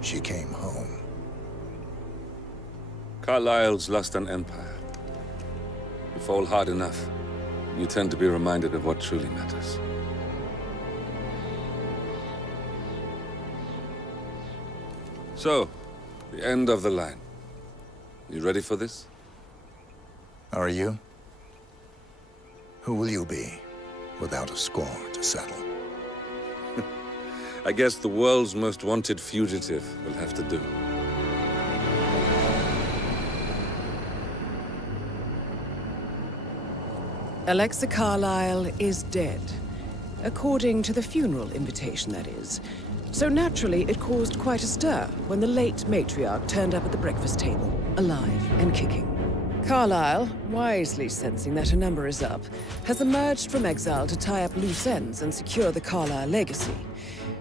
she came home. Carlyle's lost an empire. You fall hard enough, you tend to be reminded of what truly matters. So, the end of the line. You ready for this? Are you? Who will you be, without a score to settle? I guess the world's most wanted fugitive will have to do. Alexa Carlyle is dead. According to the funeral invitation, that is. So naturally, it caused quite a stir when the late matriarch turned up at the breakfast table, alive and kicking. Carlyle, wisely sensing that her number is up, has emerged from exile to tie up loose ends and secure the Carlyle legacy.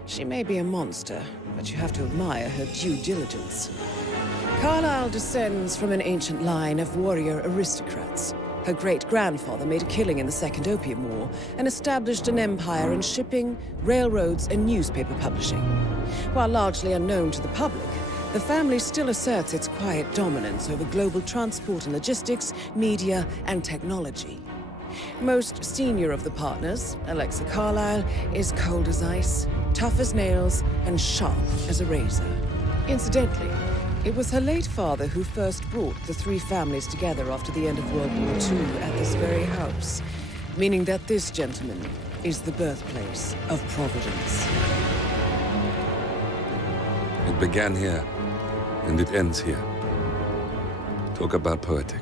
She may be a monster, but you have to admire her due diligence. Carlyle descends from an ancient line of warrior aristocrats. Her great-grandfather made a killing in the Second Opium War and established an empire in shipping, railroads, and newspaper publishing. While largely unknown to the public, the family still asserts its quiet dominance over global transport and logistics, media, and technology. Most senior of the partners, Alexa Carlyle, is cold as ice, tough as nails, and sharp as a razor. Incidentally, it was her late father who first brought the three families together after the end of World War II at this very house, meaning that this gentleman is the birthplace of Providence. It began here, and it ends here. Talk about poetic.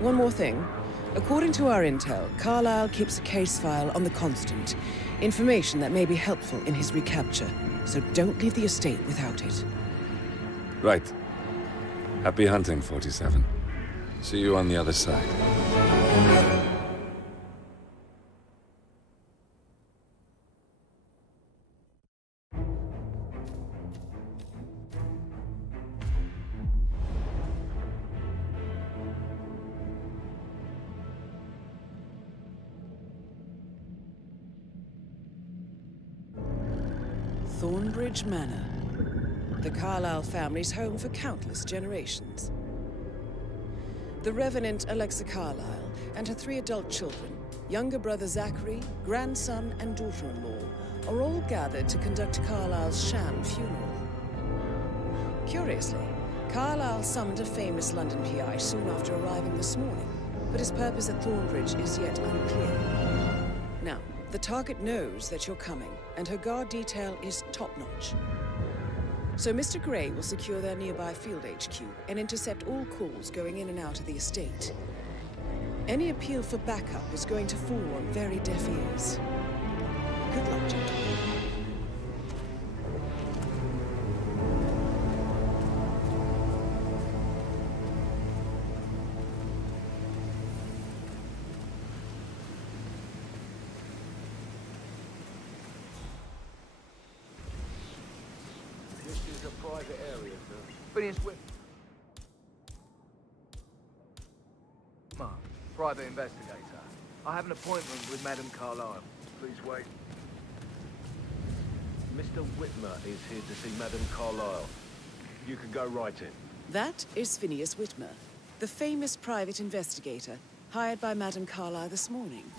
One more thing. According to our intel, Carlyle keeps a case file on the Constant. Information that may be helpful in his recapture, so don't leave the estate without it. Right. Happy hunting, 47. See you on the other side. Thornbridge Manor. The Carlyle family's home for countless generations. The Revenant Alexa Carlyle and her 3 adult children, younger brother Zachary, grandson, and daughter-in-law, are all gathered to conduct Carlyle's sham funeral. Curiously, Carlyle summoned a famous London PI soon after arriving this morning, but his purpose at Thornbridge is yet unclear. Now, the target knows that you're coming, and her guard detail is top-notch. So Mr. Gray will secure their nearby field HQ and intercept all calls going in and out of the estate. Any appeal for backup is going to fall on very deaf ears. Good luck, gentlemen. Private area, sir. Phineas HITMAN, private investigator. I have an appointment with Madame Carlyle. Please wait. Mr. Whitmer is here to see Madame Carlyle. You can go right in. That is Phineas Whitmer, the famous private investigator hired by Madame Carlyle this morning.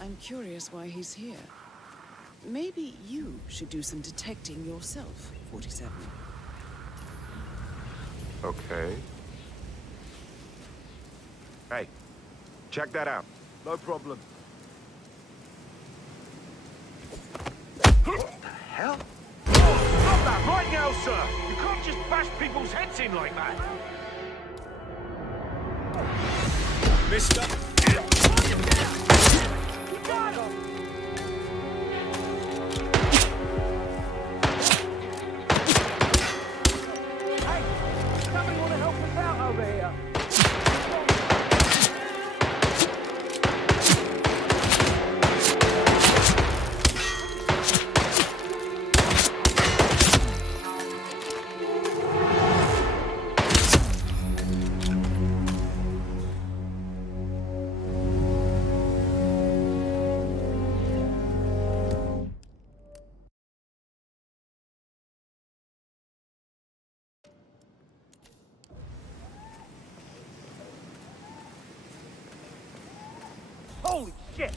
I'm curious why he's here. Maybe you should do some detecting yourself, 47. Okay. Hey, check that out. No problem. What the hell? Stop that right now, sir! You can't just bash people's heads in like that! Mister! You got him! Somebody want to help us out over here? Holy shit!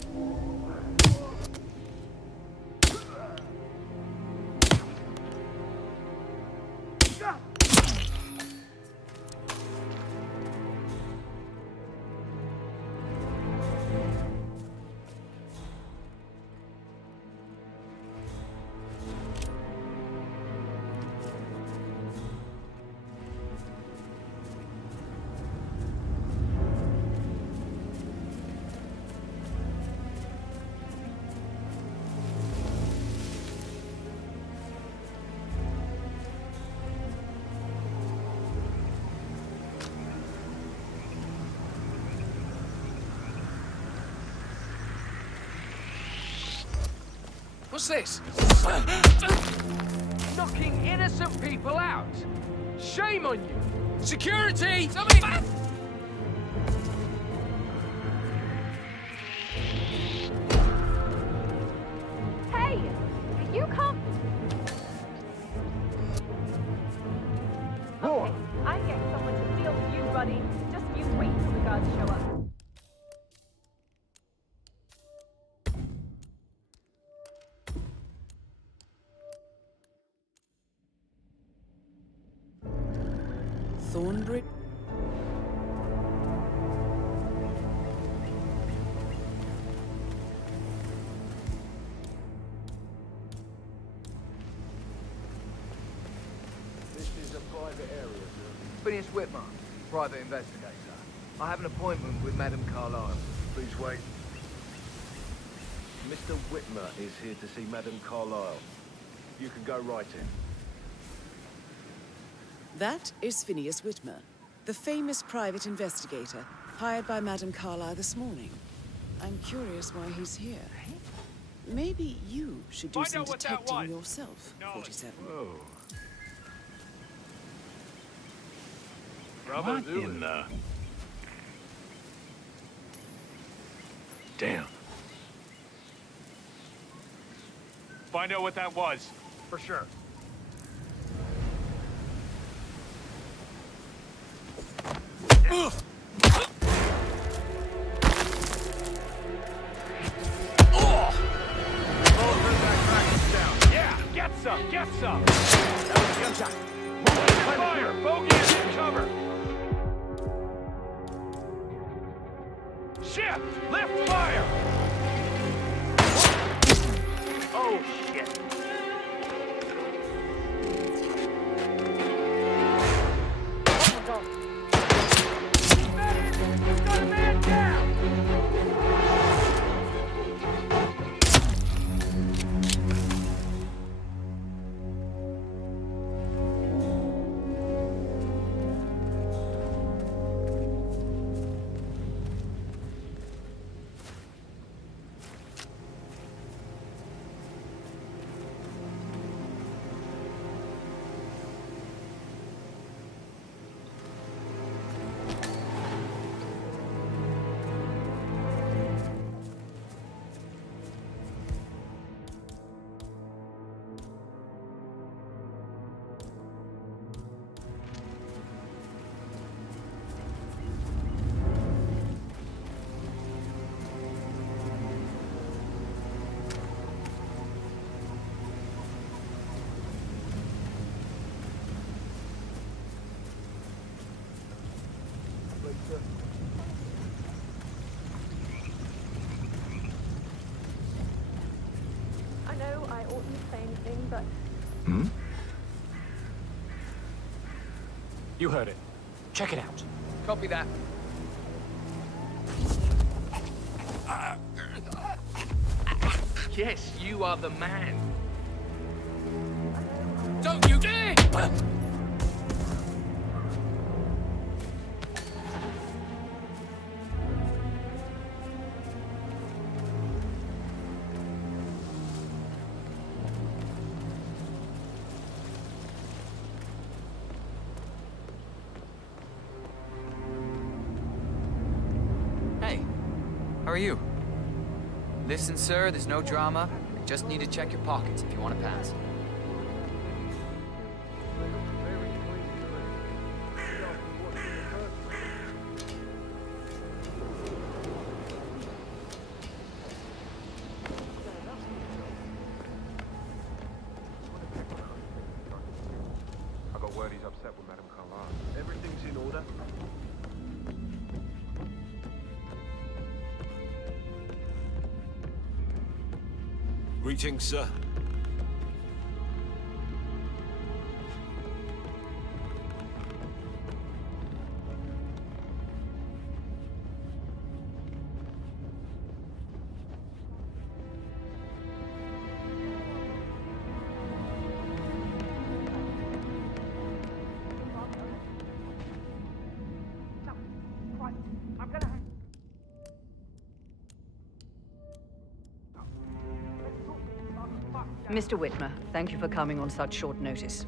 What's this? Knocking innocent people out! Shame on you! Security! Somebody... Hey! You can't... Okay, I'm getting someone to deal with you, buddy. Just you wait till the guards show up. Thornbridge? This is a private area, sir. Phineas Whitman, private investigator. I have an appointment with Madame Carlyle. Please wait. Mr. Whitmer is here to see Madame Carlyle. You can go right in. That is Phineas Whitmer, the famous private investigator hired by Madame Carlyle this morning. I'm curious why he's here. Maybe you should do some detecting yourself, 47. Oh. What in the... Damn. Find out what that was. For sure. Yeah, get some, get some! That was a gunshot. Fire! Bogey is in cover! Shift! Lift fire! Oh, shit. Oh, my God. Medic! Got a man down! I know I oughtn't say anything, but You heard it. Check it out. Copy that. Yes, you are the man. Don't you dare! Hey, how are you? Listen, sir, there's no drama. I just need to check your pockets if you want to pass. Greetings, sir. Mr. Whitmer, thank you for coming on such short notice.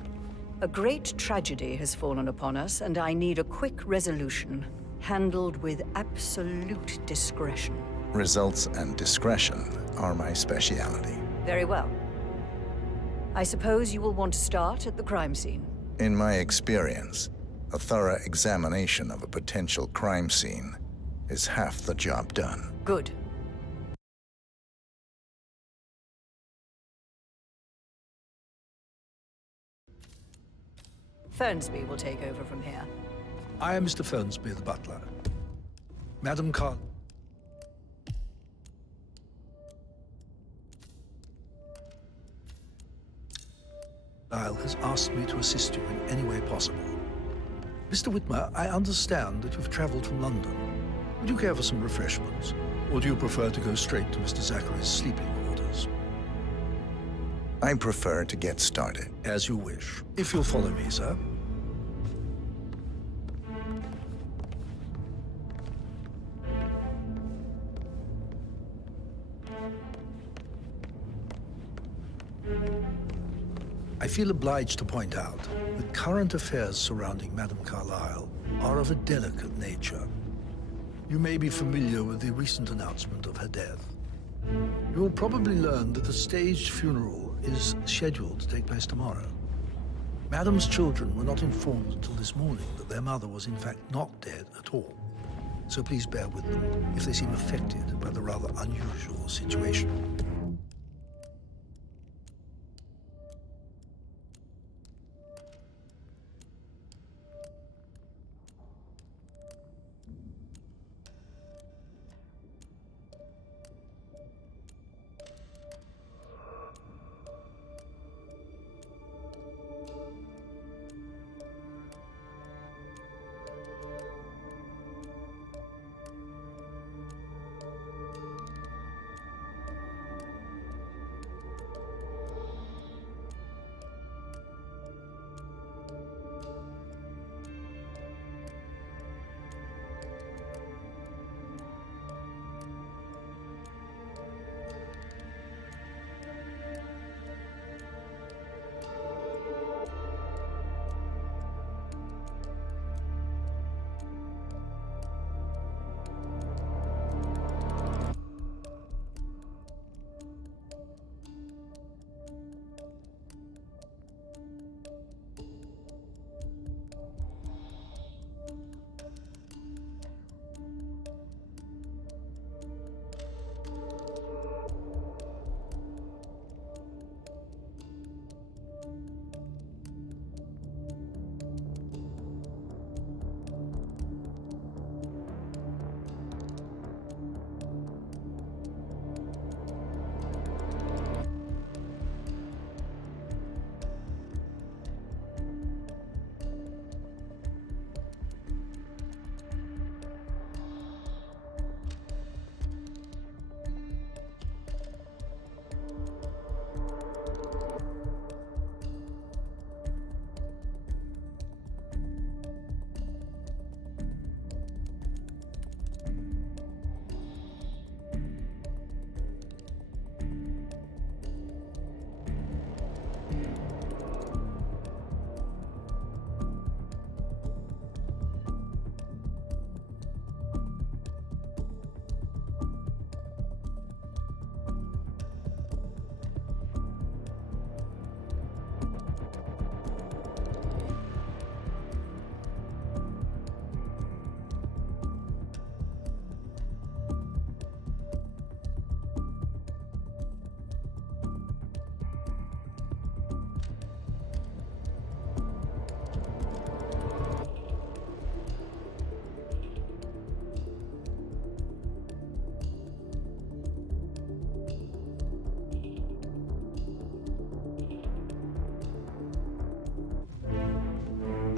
A great tragedy has fallen upon us, and I need a quick resolution, handled with absolute discretion. Results and discretion are my speciality. Very well. I suppose you will want to start at the crime scene. In my experience, a thorough examination of a potential crime scene is half the job done. Good. Fernsby will take over from here. I am Mr. Fernsby, the butler. Madam Carlyle has asked me to assist you in any way possible. Mr. Whitmer, I understand that you've traveled from London. Would you care for some refreshments? Or do you prefer to go straight to Mr. Zachary's sleeping quarters? I prefer to get started. As you wish. If you'll follow me, sir. I feel obliged to point out that current affairs surrounding Madame Carlyle are of a delicate nature. You may be familiar with the recent announcement of her death. You will probably learn that the staged funeral is scheduled to take place tomorrow. Madame's children were not informed until this morning that their mother was in fact not dead at all. So please bear with them if they seem affected by the rather unusual situation.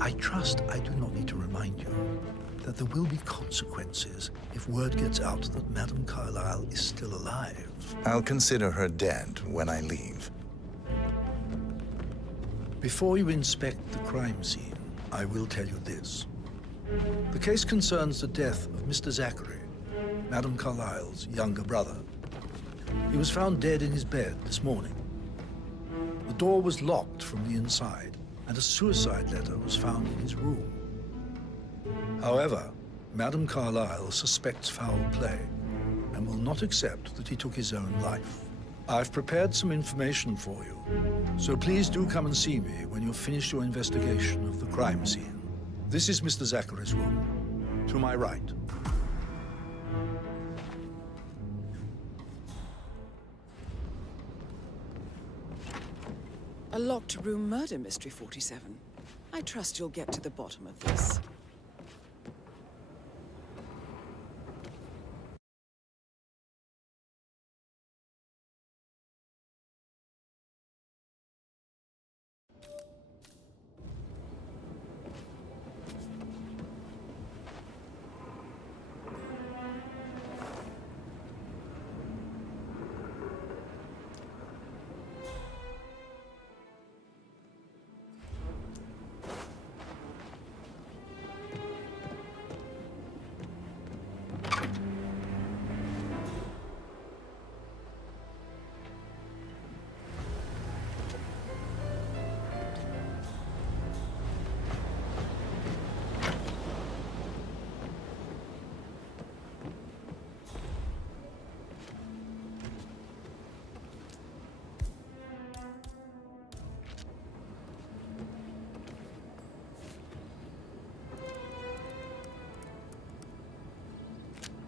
I trust I do not need to remind you that there will be consequences if word gets out that Madame Carlyle is still alive. I'll consider her dead when I leave. Before you inspect the crime scene, I will tell you this. The case concerns the death of Mr. Zachary, Madame Carlyle's younger brother. He was found dead in his bed this morning. The door was locked from the inside, and a suicide letter was found in his room. However, Madame Carlyle suspects foul play and will not accept that he took his own life. I've prepared some information for you, so please do come and see me when you've finished your investigation of the crime scene. This is Mr. Zachary's room, to my right. A locked room murder mystery, 47. I trust you'll get to the bottom of this.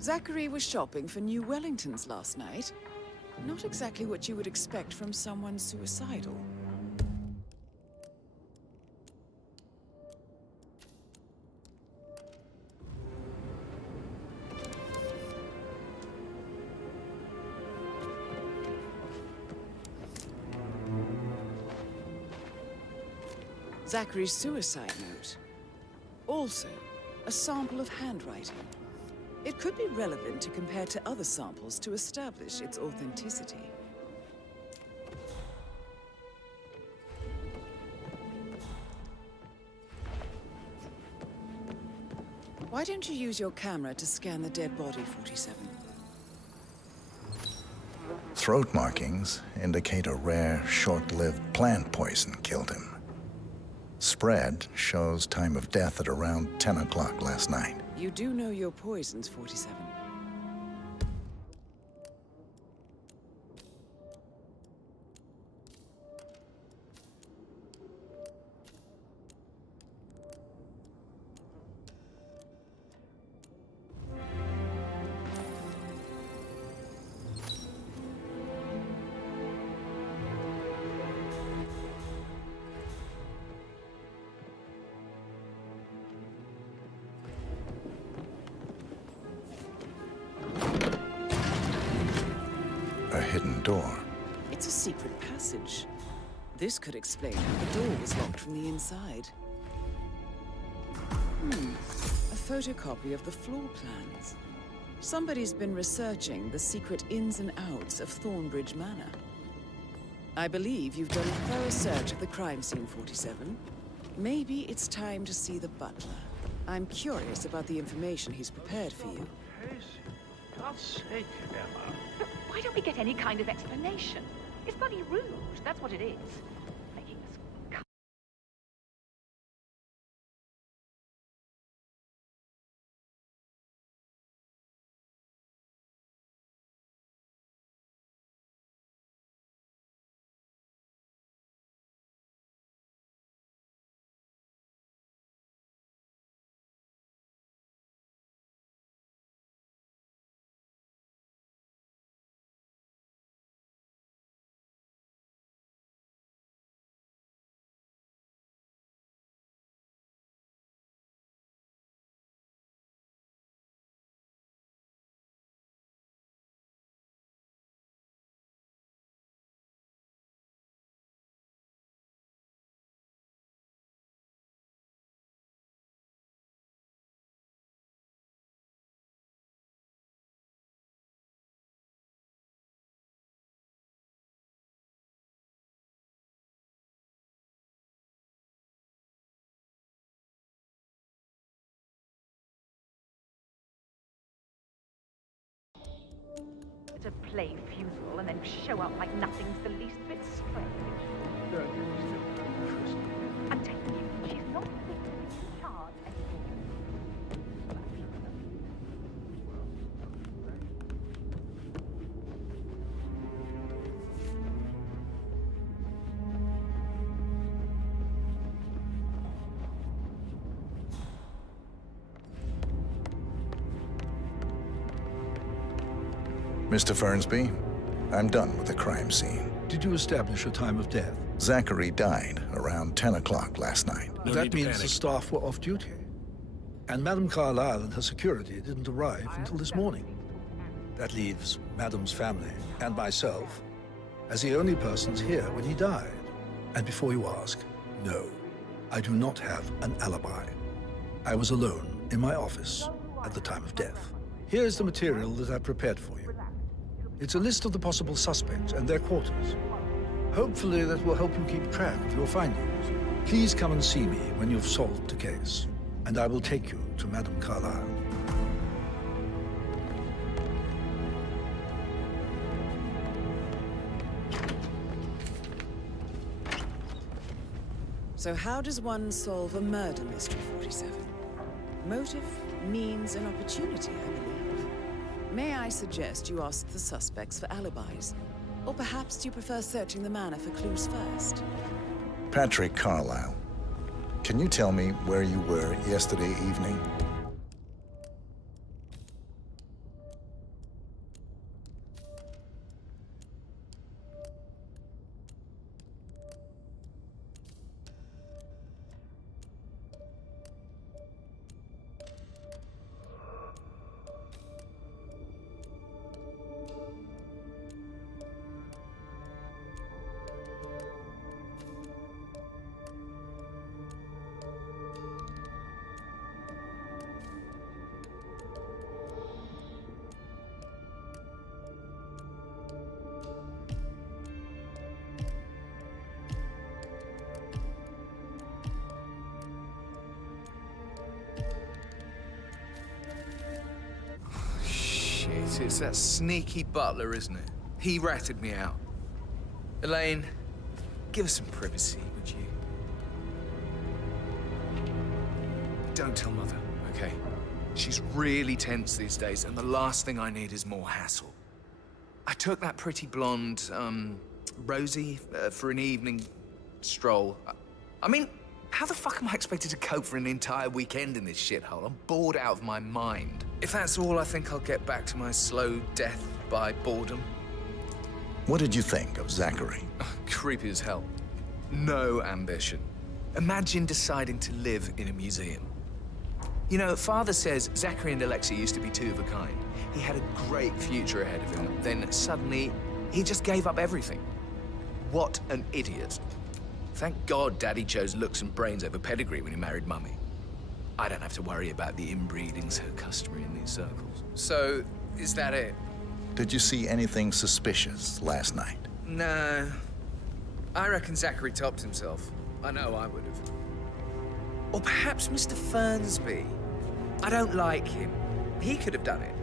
Zachary was shopping for new Wellingtons last night. Not exactly what you would expect from someone suicidal. Zachary's suicide note. Also, a sample of handwriting. It could be relevant to compare to other samples to establish its authenticity. Why don't you use your camera to scan the dead body, 47? Throat markings indicate a rare, short-lived plant poison killed him. Spread shows time of death at around 10 o'clock last night. You do know your poisons, 47. A hidden door. It's a secret passage. This could explain how the door was locked from the inside. A photocopy of the floor plans. Somebody's been researching the secret ins and outs of Thornbridge Manor. I believe you've done a thorough search of the crime scene, 47. Maybe it's time to see the butler. I'm curious about the information he's prepared for you. God's sake, Emma. Why don't we get any kind of explanation? It's bloody rude, that's what it is. at a play funeral and then show up like nothing's the least bit strange. I'm telling you, she's not legally in charge anymore. Mr. Fernsby, I'm done with the crime scene. Did you establish a time of death? Zachary died around 10 o'clock last night. That means the staff were off duty. And Madame Carlyle and her security didn't arrive until this morning. That leaves Madame's family and myself as the only persons here when he died. And before you ask, no, I do not have an alibi. I was alone in my office at the time of death. Here's the material that I prepared for you. It's a list of the possible suspects and their quarters. Hopefully that will help you keep track of your findings. Please come and see me when you've solved the case, and I will take you to Madame Carlyle. So how does one solve a murder mystery, 47? Motive, means, and opportunity, I believe. May I suggest you ask the suspects for alibis? Or perhaps do you prefer searching the manor for clues first? Patrick Carlyle, can you tell me where you were yesterday evening? It's that sneaky butler, isn't it? He ratted me out. Elaine, give us some privacy, would you? Don't tell Mother, okay? She's really tense these days, and the last thing I need is more hassle. I took that pretty blonde, Rosie, for an evening stroll. I mean, how the fuck am I expected to cope for an entire weekend in this shithole? I'm bored out of my mind. If that's all, I think I'll get back to my slow death by boredom. What did you think of Zachary? Creepy as hell. No ambition. Imagine deciding to live in a museum. You know, Father says Zachary and Alexei used to be two of a kind. He had a great future ahead of him. Then suddenly, he just gave up everything. What an idiot. Thank God Daddy chose looks and brains over pedigree when he married Mummy. I don't have to worry about the inbreeding so customary in these circles. So, is that it? Did you see anything suspicious last night? No. I reckon Zachary topped himself. I know I would have. Or perhaps Mr. Fernsby. I don't like him. He could have done it.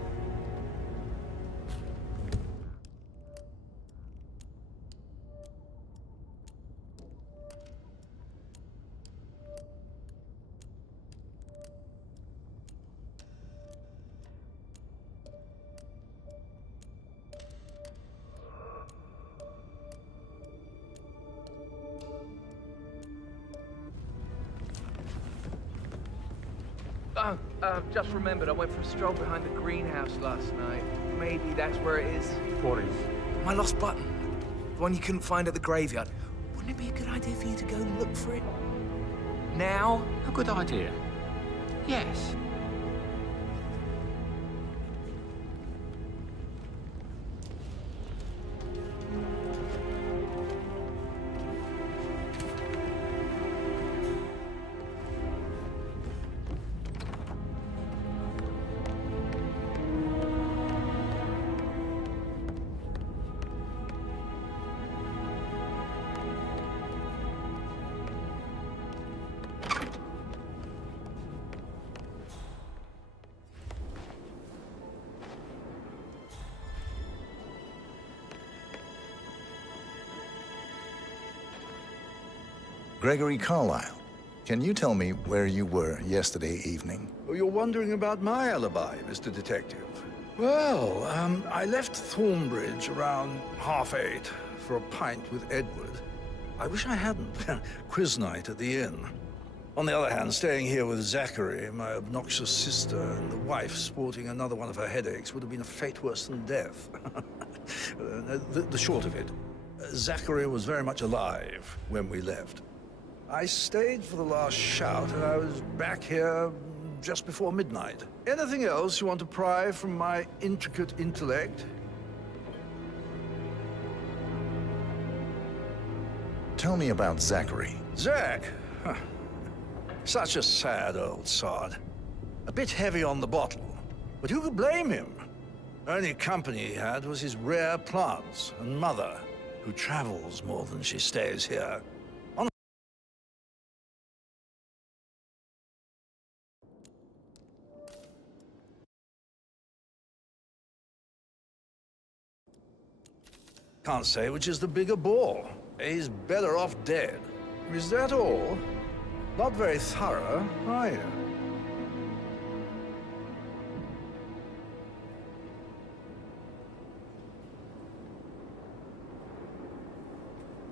Just remembered I went for a stroll behind the greenhouse last night. Maybe that's where it is. What is? My lost button. The one you couldn't find at the graveyard. Wouldn't it be a good idea for you to go look for it? Now? A good idea. Yes. Gregory Carlyle, can you tell me where you were yesterday evening? Oh, you're wondering about my alibi, Mr. Detective. Well, I left Thornbridge around 8:30 for a pint with Edward. I wish I hadn't. Quiz night at the inn. On the other hand, staying here with Zachary, my obnoxious sister, and the wife sporting another one of her headaches would have been a fate worse than death. The short of it, Zachary was very much alive when we left. I stayed for the last shout, and I was back here just before midnight. Anything else you want to pry from my intricate intellect? Tell me about Zachary. Zach? Huh. Such a sad old sod. A bit heavy on the bottle, but who could blame him? Only company he had was his rare plants and mother, who travels more than she stays here. Can't say which is the bigger bore. He's better off dead. Is that all? Not very thorough, are you?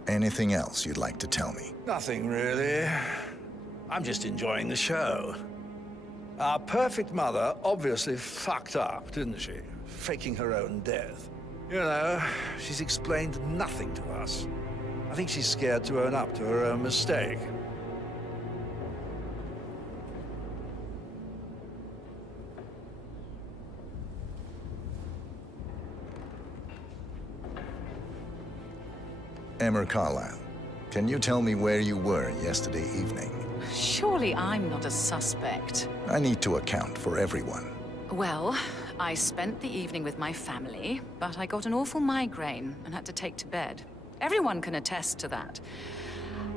Anything else you'd like to tell me? Nothing really. I'm just enjoying the show. Our perfect mother obviously fucked up, didn't she? Faking her own death. You know, she's explained nothing to us. I think she's scared to own up to her own mistake. Emma Carlyle, can you tell me where you were yesterday evening? Surely I'm not a suspect. I need to account for everyone. Well, I spent the evening with my family, but I got an awful migraine and had to take to bed. Everyone can attest to that.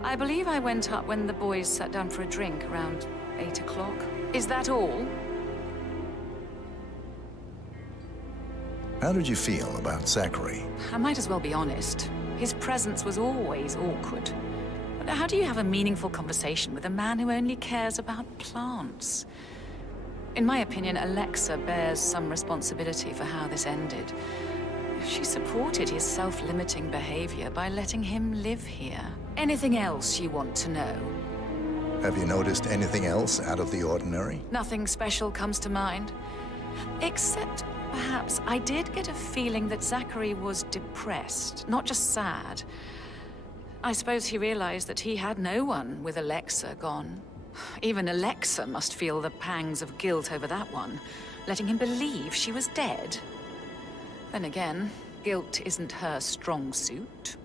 I believe I went up when the boys sat down for a drink around 8 o'clock. Is that all? How did you feel about Zachary? I might as well be honest. His presence was always awkward. But how do you have a meaningful conversation with a man who only cares about plants? In my opinion, Alexa bears some responsibility for how this ended. She supported his self-limiting behavior by letting him live here. Anything else you want to know? Have you noticed anything else out of the ordinary? Nothing special comes to mind. Except, perhaps, I did get a feeling that Zachary was depressed, not just sad. I suppose he realized that he had no one with Alexa gone. Even Alexa must feel the pangs of guilt over that one, letting him believe she was dead. Then again, guilt isn't her strong suit.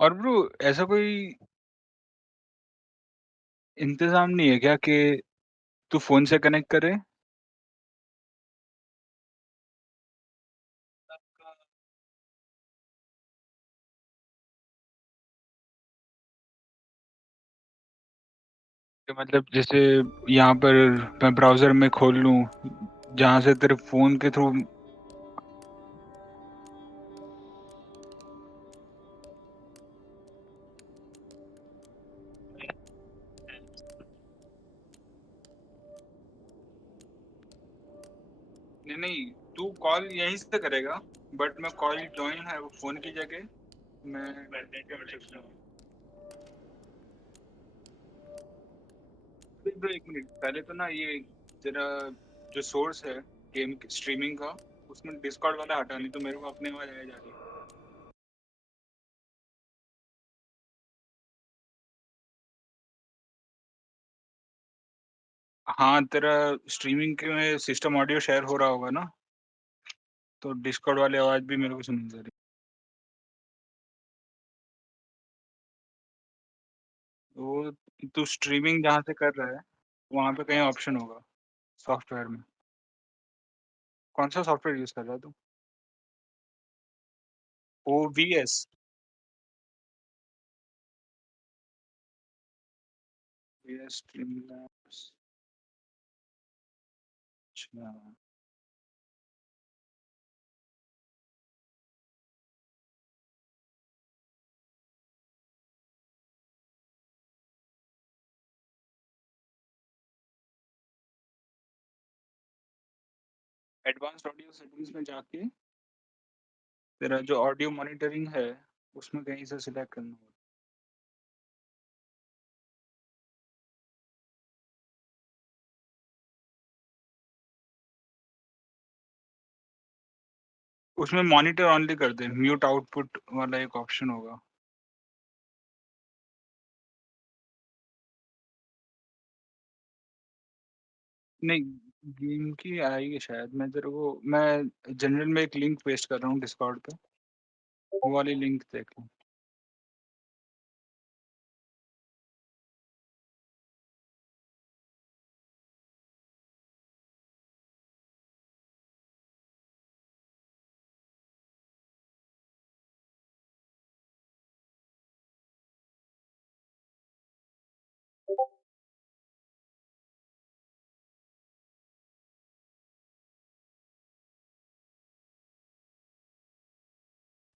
और bro ऐसा कोई इंतजाम नहीं है क्या कि तू phone से कनेक्ट करे? कि मतलब जैसे यहाँ पर मैं ब्राउजर में खोल लूँ जहाँ से तेरे फोन के थ्रू। नहीं नहीं, तू कॉल यहीं से करेगा, बट मैं कॉल ज्वाइन है वो फोन की जगह मैं कर सकता हूँ। ब्रो एक मिनट पहले तो ना ये तेरा जो सोर्स है गेम स्ट्रीमिंग का उसमें डिस्कॉर्ड वाला हटा, नहीं तो मेरे को अपने आवाज आया जा रही है। हाँ तेरा स्ट्रीमिंग के में सिस्टम ऑडियो शेयर हो रहा होगा ना, तो डिस्कॉर्ड वाली आवाज भी मेरे को सुनाई जा रही है। वो तू स्ट्रीमिंग जहाँ से कर रहा है वहाँ पे कहीं ऑप्शन होगा सॉफ्टवेयर में। कौन सा सॉफ्टवेयर यूज कर रहा है तू? OBS? OBS Streamlabs. अच्छा। एडवांस्ड ऑडियो सेटिंग्स में जाके तेरा जो ऑडियो मॉनिटरिंग है उसमें कहीं से सिलेक्ट करना होगा। उसमें मॉनिटर ऑनली कर दे, म्यूट आउटपुट वाला एक ऑप्शन होगा। नहीं, गेम की आएगी शायद। मैं जनरल में एक लिंक पेस्ट कर रहा हूँ डिस्कॉर्ड पे, वो वाली लिंक देख लो।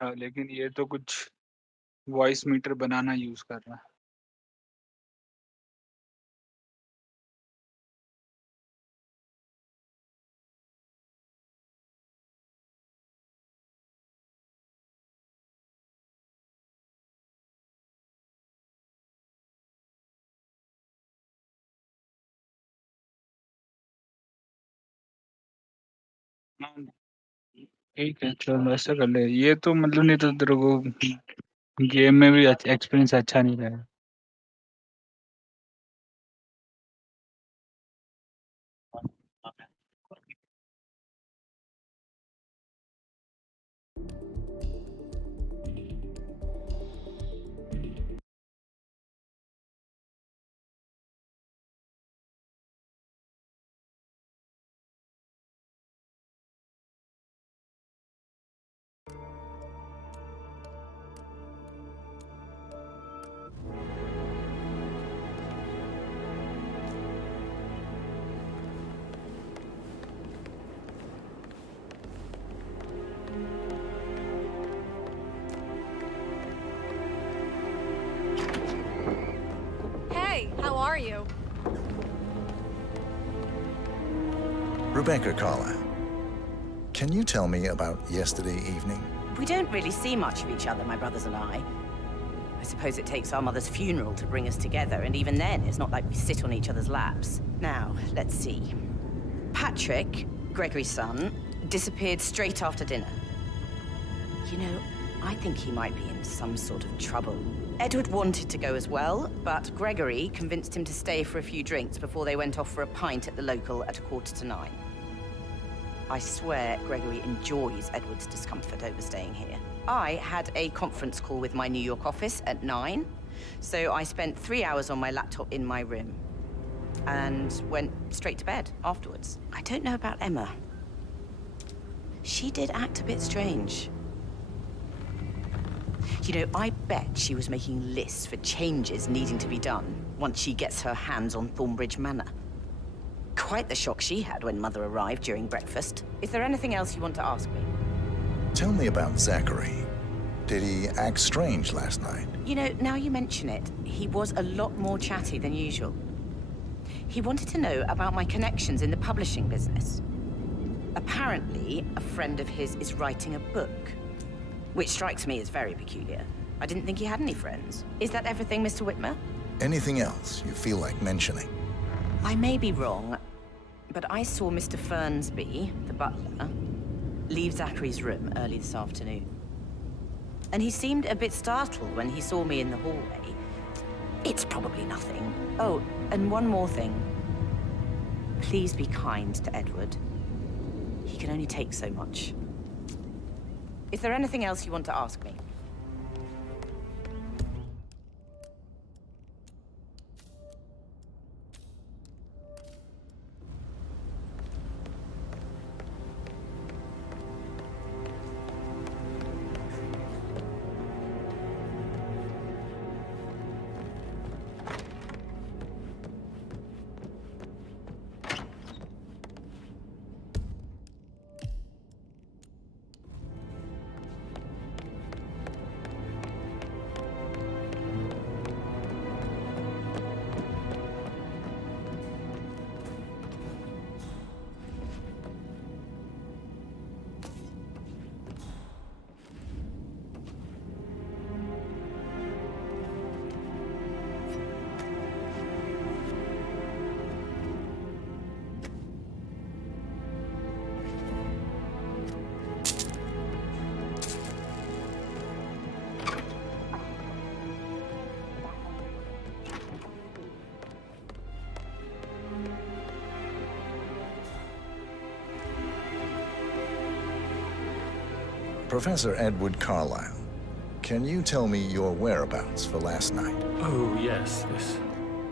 हाँ, लेकिन ये तो कुछ वॉइस मीटर बनाना यूज कर रहा है। हाँ, ठीक है चल ऐसा कर ले। ये तो मतलब नहीं तो तेरे को गेम में भी एक्सपीरियंस अच्छा नहीं रहा। Hey, how are you? Rebecca Carlyle, can you tell me about yesterday evening? We don't really see much of each other, my brothers and I. I suppose it takes our mother's funeral to bring us together, and even then, it's not like we sit on each other's laps. Now, let's see. Patrick, Gregory's son, disappeared straight after dinner. You know, I think he might be in some sort of trouble. Edward wanted to go as well, but Gregory convinced him to stay for a few drinks before they went off for a pint at the local at 8:45. I swear Gregory enjoys Edward's discomfort over staying here. I had a conference call with my New York office at 9, so I spent 3 hours on my laptop in my room and went straight to bed afterwards. I don't know about Emma. She did act a bit strange. You know, I bet she was making lists for changes needing to be done once she gets her hands on Thornbridge Manor. Quite the shock she had when Mother arrived during breakfast. Is there anything else you want to ask me? Tell me about Zachary. Did he act strange last night? You know, now you mention it, he was a lot more chatty than usual. He wanted to know about my connections in the publishing business. Apparently, a friend of his is writing a book, which strikes me as very peculiar. I didn't think he had any friends. Is that everything, Mr. Whitmer? Anything else you feel like mentioning? I may be wrong, but I saw Mr. Fernsby, the butler, leave Zachary's room early this afternoon. And he seemed a bit startled when he saw me in the hallway. It's probably nothing. Oh, and one more thing. Please be kind to Edward. He can only take so much. Is there anything else you want to ask me? Professor Edward Carlyle, can you tell me your whereabouts for last night? Oh, yes, this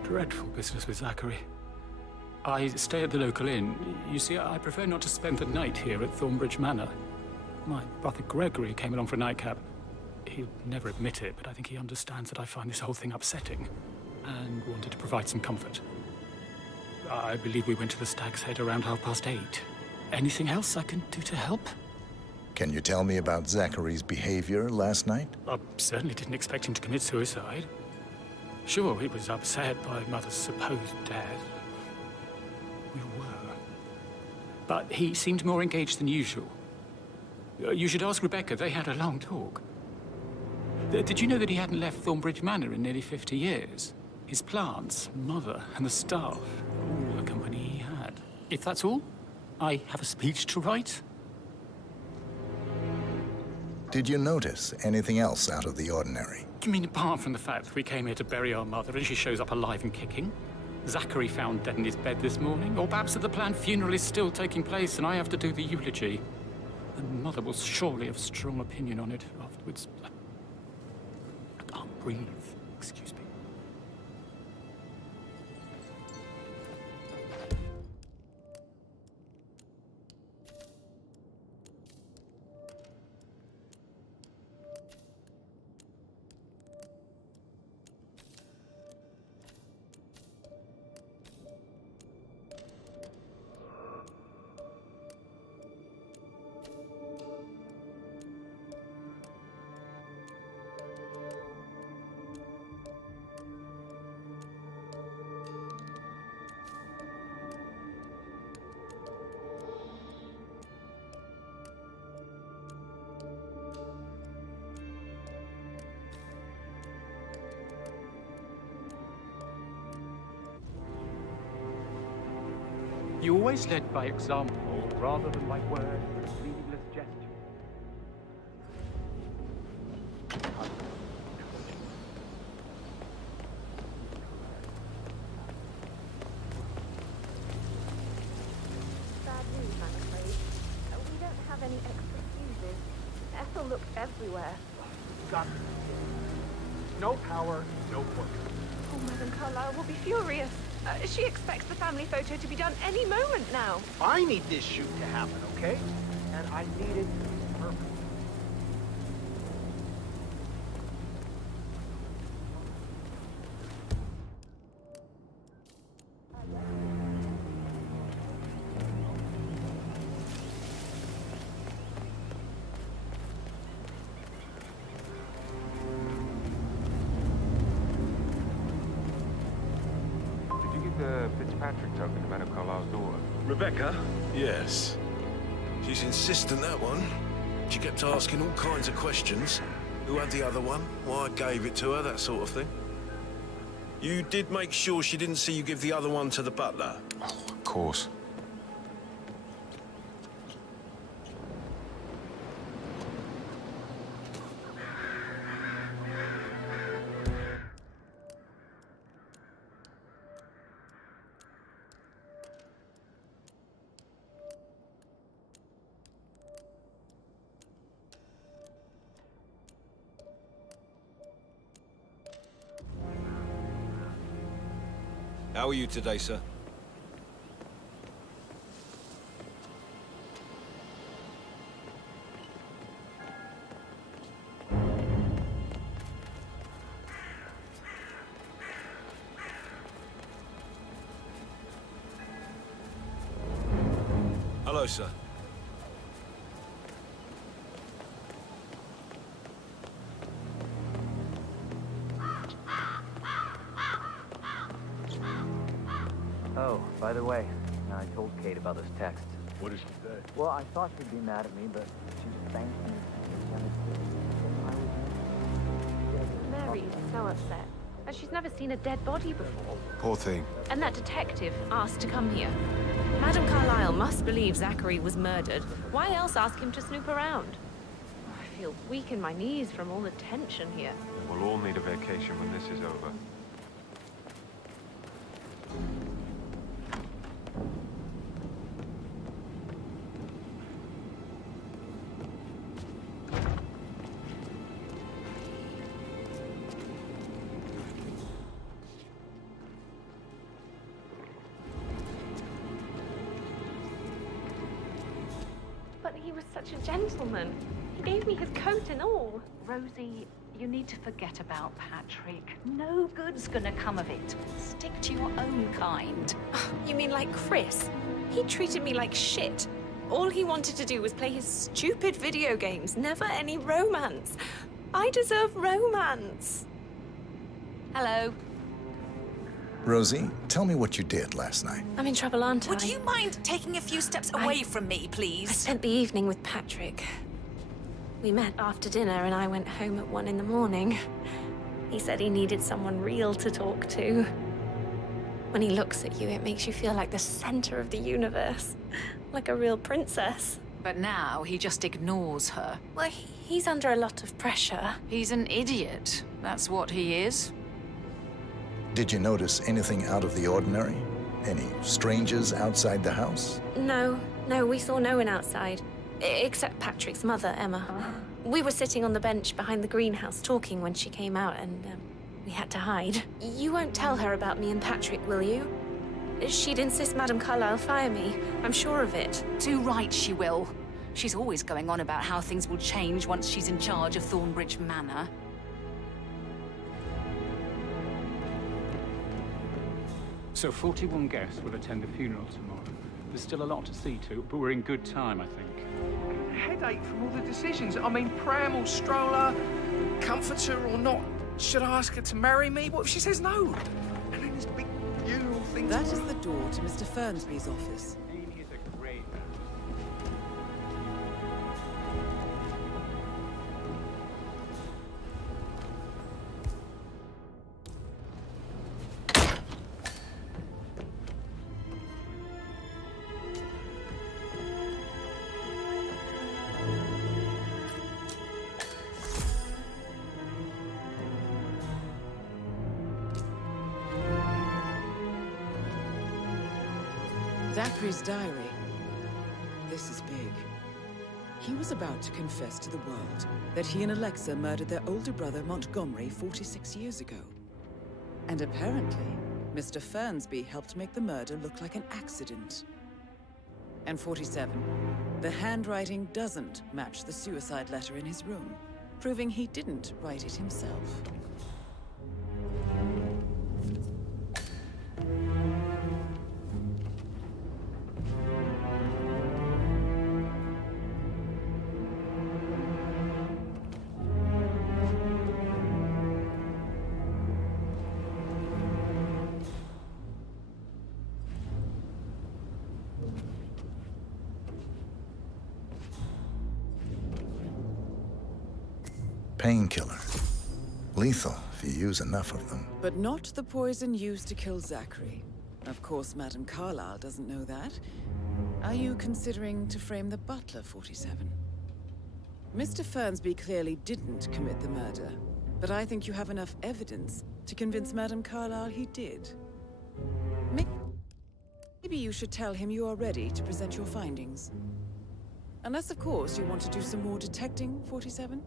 dreadful business with Zachary. I stay at the local inn. You see, I prefer not to spend the night here at Thornbridge Manor. My brother Gregory came along for a nightcap. He'll never admit it, but I think he understands that I find this whole thing upsetting and wanted to provide some comfort. I believe we went to the Stag's Head around 8:30. Anything else I can do to help? Can you tell me about Zachary's behavior last night? I certainly didn't expect him to commit suicide. Sure, he was upset by Mother's supposed death. We were. But he seemed more engaged than usual. You should ask Rebecca. They had a long talk. Did you know that he hadn't left Thornbridge Manor in nearly 50 years? His plants, Mother, and the staff, all the company he had. If that's all, I have a speech to write. Did you notice anything else out of the ordinary? You mean apart from the fact that we came here to bury our mother and she shows up alive and kicking? Zachary found dead in his bed this morning? Or perhaps that the planned funeral is still taking place and I have to do the eulogy? And Mother will surely have a strong opinion on it afterwards. I can't breathe. Excuse me. You always led by example rather than by word and meaningless gesture. Bad news, I'm afraid. We don't have any extra fuses. also look everywhere. Got no power, no work. Oh, Madame Carlyle will be furious. She expects the family photo to be done any moment now. I need this shoot to happen, okay? And I need it perfect. Fitzpatrick token to Manor Carlisle's daughter. Rebecca? Yes. She's insistent, that one. She kept asking all kinds of questions. Who had the other one? Why I gave it to her, that sort of thing. You did make sure she didn't see you give the other one to the butler? Oh, of course. How are you today, sir? Hello, sir. Oh, by the way, I told Kate about those texts. What did she say? Well, I thought she'd be mad at me, but she just thanked me. Mary is so upset. And she's never seen a dead body before. Poor thing. And that detective asked to come here. Madame Carlyle must believe Zachary was murdered. Why else ask him to snoop around? I feel weak in my knees from all the tension here. We'll all need a vacation when this is over. But he was such a gentleman. He gave me his coat and all. Rosie, you need to forget about Patrick. No good's gonna come of it. Stick to your own kind. You mean like Chris? He treated me like shit. All he wanted to do was play his stupid video games, never any romance. I deserve romance. Hello. Rosie, tell me what you did last night. I'm in trouble, aren't I? Would you mind taking a few steps away from me, I please? spent the evening with Patrick. We met after dinner and I went home at 1 in the morning. He said he needed someone real to talk to. When he looks at you, it makes you feel like the center of the universe. Like a real princess. But now he just ignores her. Well, he's under a lot of pressure. He's an idiot. That's what he is. Did you notice anything out of the ordinary? Any strangers outside the house? No, we saw no one outside. Except Patrick's mother, Emma. We were sitting on the bench behind the greenhouse talking when she came out and we had to hide. You won't tell her about me and Patrick, will you? She'd insist Madame Carlyle fire me. I'm sure of it. Too right she will. She's always going on about how things will change once she's in charge of Thornbridge Manor. So 41 guests will attend the funeral tomorrow. There's still a lot to see to, but we're in good time, I think. Headache from all the decisions. I mean, pram or stroller, comforter or not. Should I ask her to marry me? What if she says no? And then this big funeral thing. That is the door to Mr. Fernsby's office. Amy is a great man. Zachary's diary. This is big. He was about to confess to the world that he and Alexa murdered their older brother Montgomery 46 years ago. And apparently, Mr. Fernsby helped make the murder look like an accident. And 47, the handwriting doesn't match the suicide letter in his room, proving he didn't write it himself. Painkiller. Lethal if you use enough of them. But not the poison used to kill Zachary. Of course, Madame Carlyle doesn't know that. Are you considering to frame the butler, 47? Mr. Fernsby clearly didn't commit the murder, but I think you have enough evidence to convince Madame Carlyle he did. Maybe you should tell him you are ready to present your findings. Unless, of course, you want to do some more detecting, 47?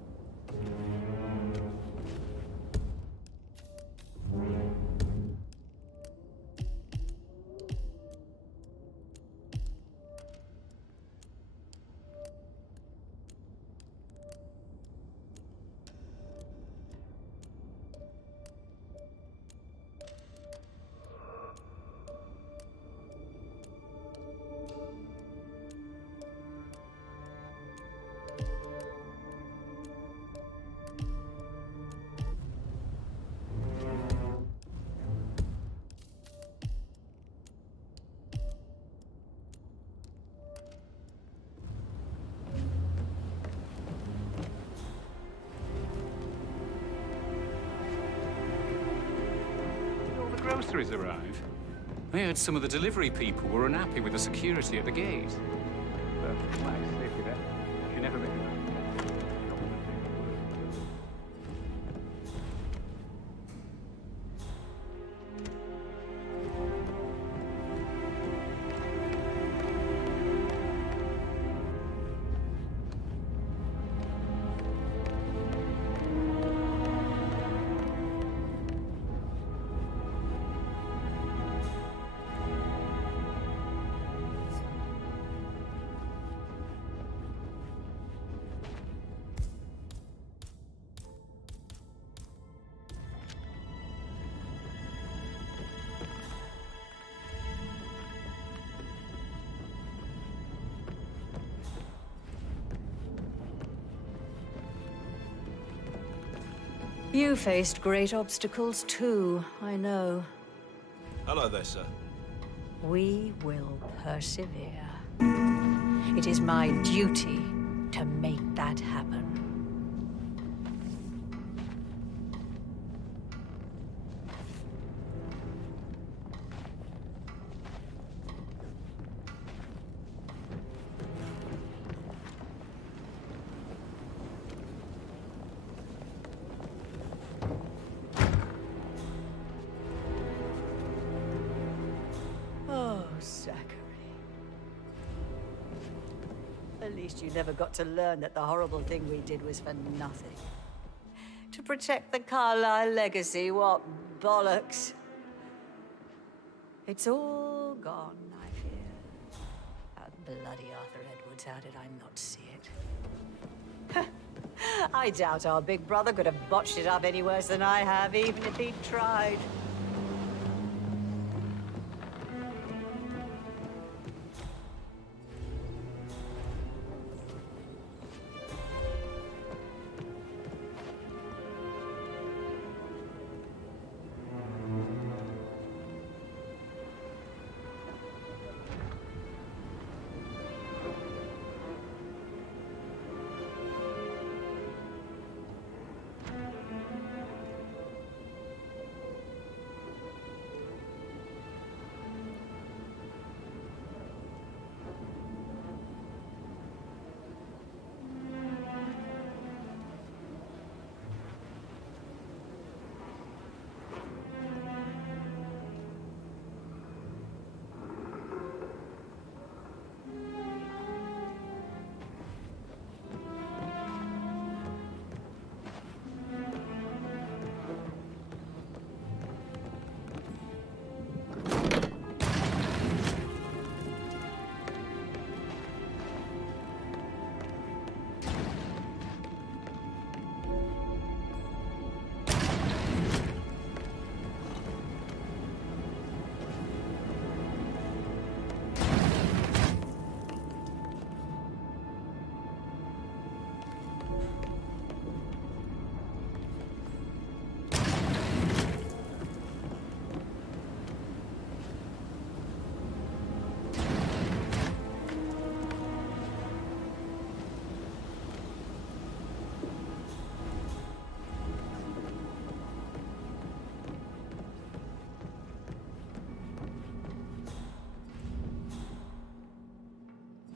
Groceries arrive. I heard some of the delivery people were unhappy with the security at the gate. But nice safety there. You never make a You faced great obstacles too, I know. Hello there, sir. We will persevere. It is my duty to make that happen. At least you never got to learn that the horrible thing we did was for nothing. To protect the Carlyle legacy, what bollocks. It's all gone, I fear. That bloody Arthur Edwards, how did I not see it? I doubt our big brother could have botched it up any worse than I have, even if he'd tried.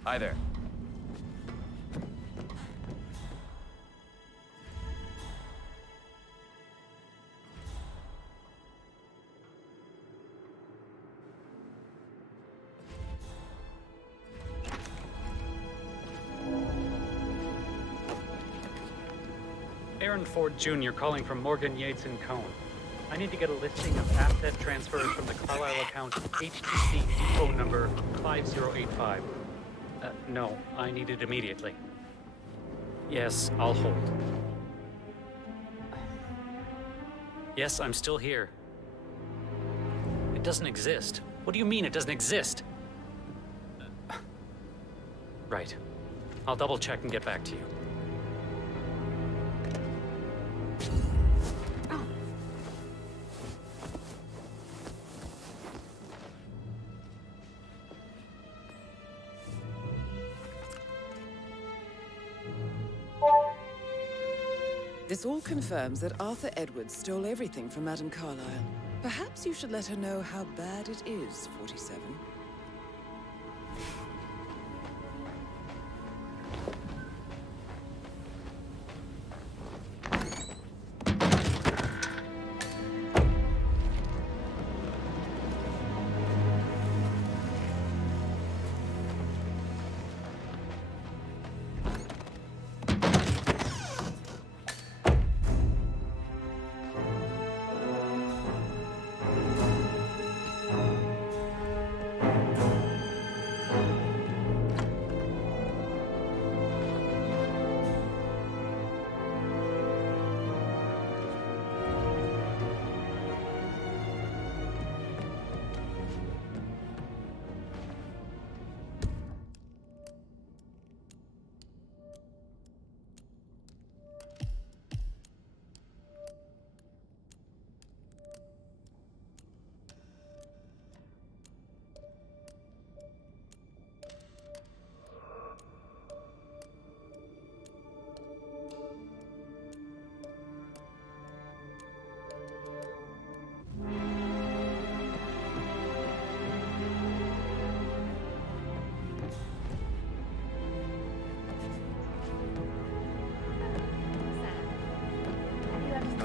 Hi there. Aaron Ford Jr. calling from Morgan, Yates & Cohn. I need to get a listing of asset transfers from the Carlisle account HTC phone number 5085. No, I need it immediately. Yes, I'll hold. Yes, I'm still here. It doesn't exist. What do you mean it doesn't exist? Right. I'll double check and get back to you. This all confirms that Arthur Edwards stole everything from Madame Carlisle. Perhaps you should let her know how bad it is, 47.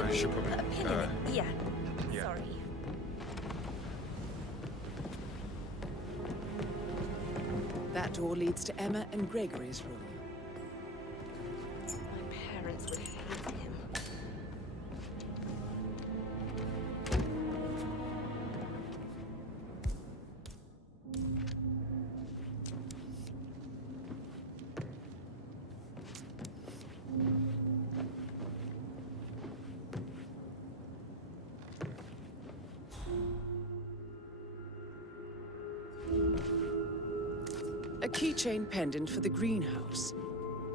I should probably... Yeah. yeah. Sorry. That door leads to Emma and Gregory's room. My parents would hate him. A keychain pendant for the greenhouse.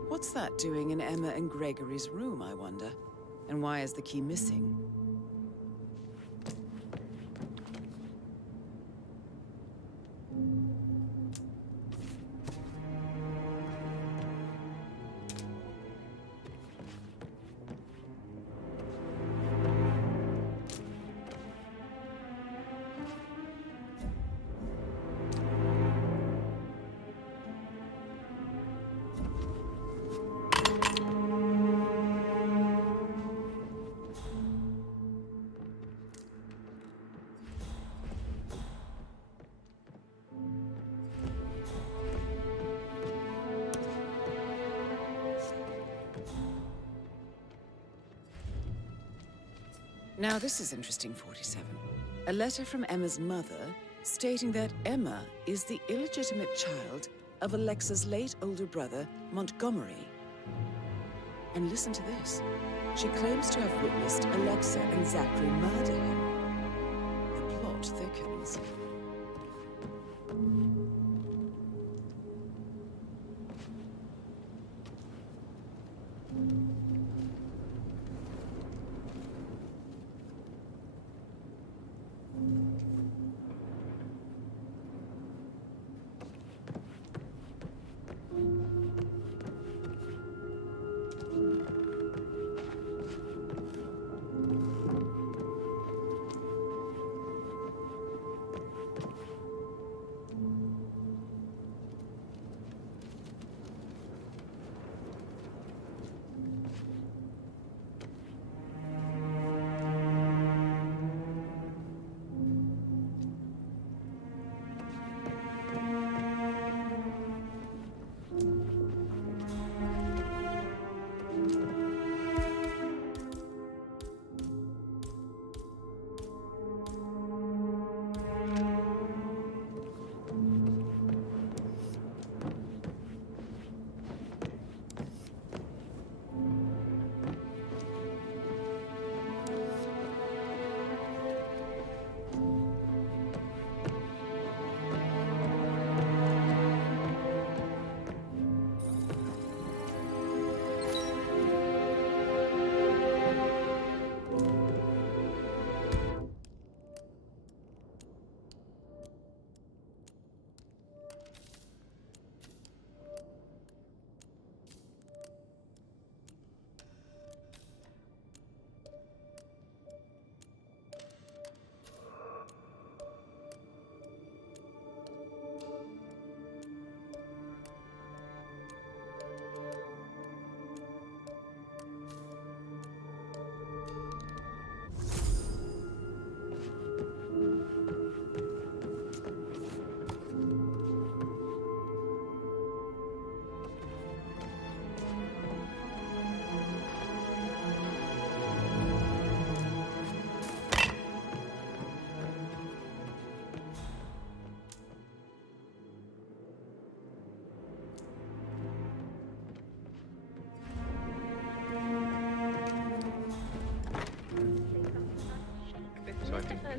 What's that doing in Emma and Gregory's room, I wonder? And why is the key missing? Now this is interesting, 47. A letter from Emma's mother stating that Emma is the illegitimate child of Alexa's late older brother, Montgomery. And listen to this. She claims to have witnessed Alexa and Zachary murder him. The plot thickens.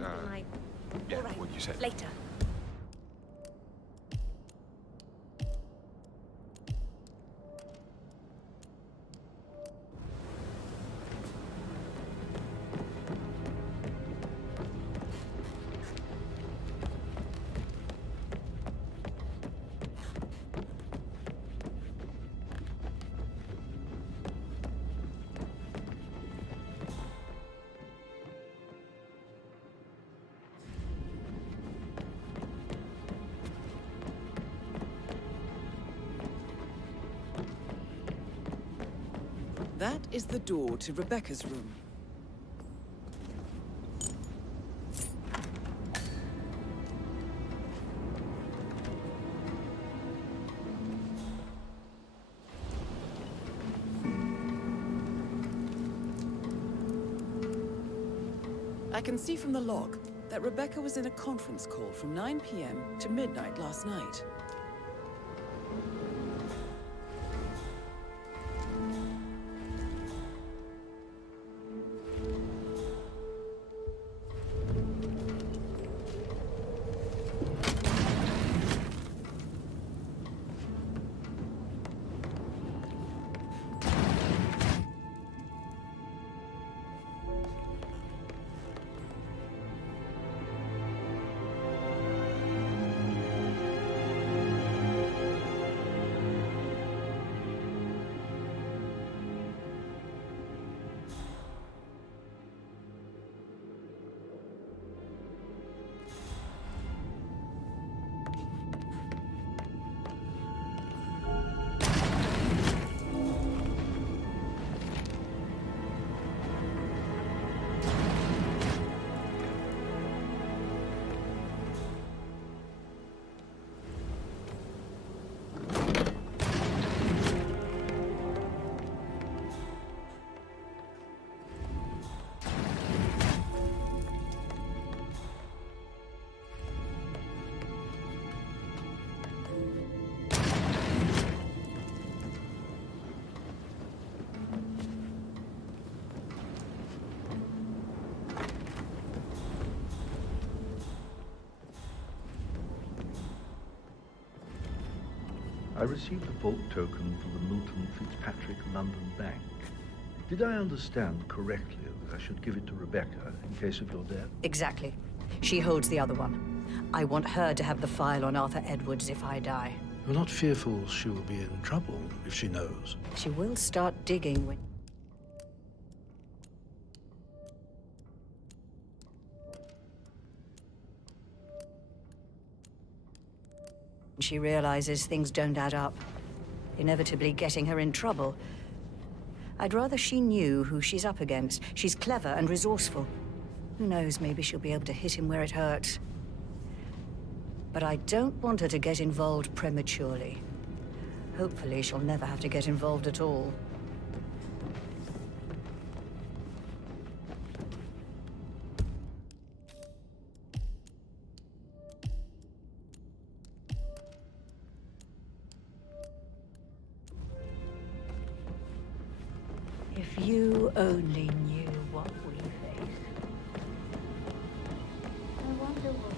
Night. Yeah, All right. what you said. Later. That is the door to Rebecca's room. I can see from the log that Rebecca was in a conference call from 9 p.m. to midnight last night. I received a vault token from the Milton Fitzpatrick London Bank. Did I understand correctly that I should give it to Rebecca in case of your death? Exactly. She holds the other one. I want her to have the file on Arthur Edwards if I die. You're not fearful she will be in trouble if she knows? She will start digging when... she realizes things don't add up, inevitably getting her in trouble. I'd rather she knew who she's up against. She's clever and resourceful. Who knows, maybe she'll be able to hit him where it hurts. But I don't want her to get involved prematurely. Hopefully she'll never have to get involved at all. If you only knew what we face. I wonder what...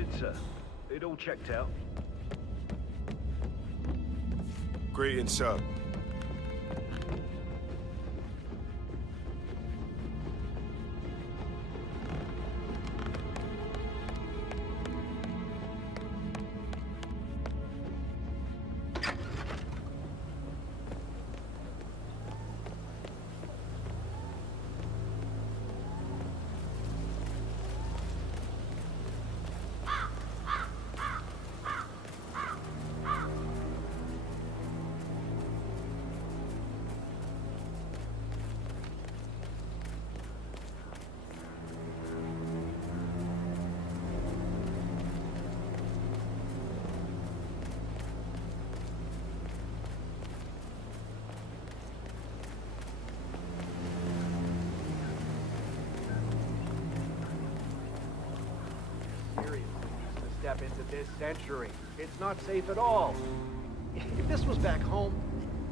did, sir. It all checked out. Greetings, sir. Step into this century. It's not safe at all. If this was back home,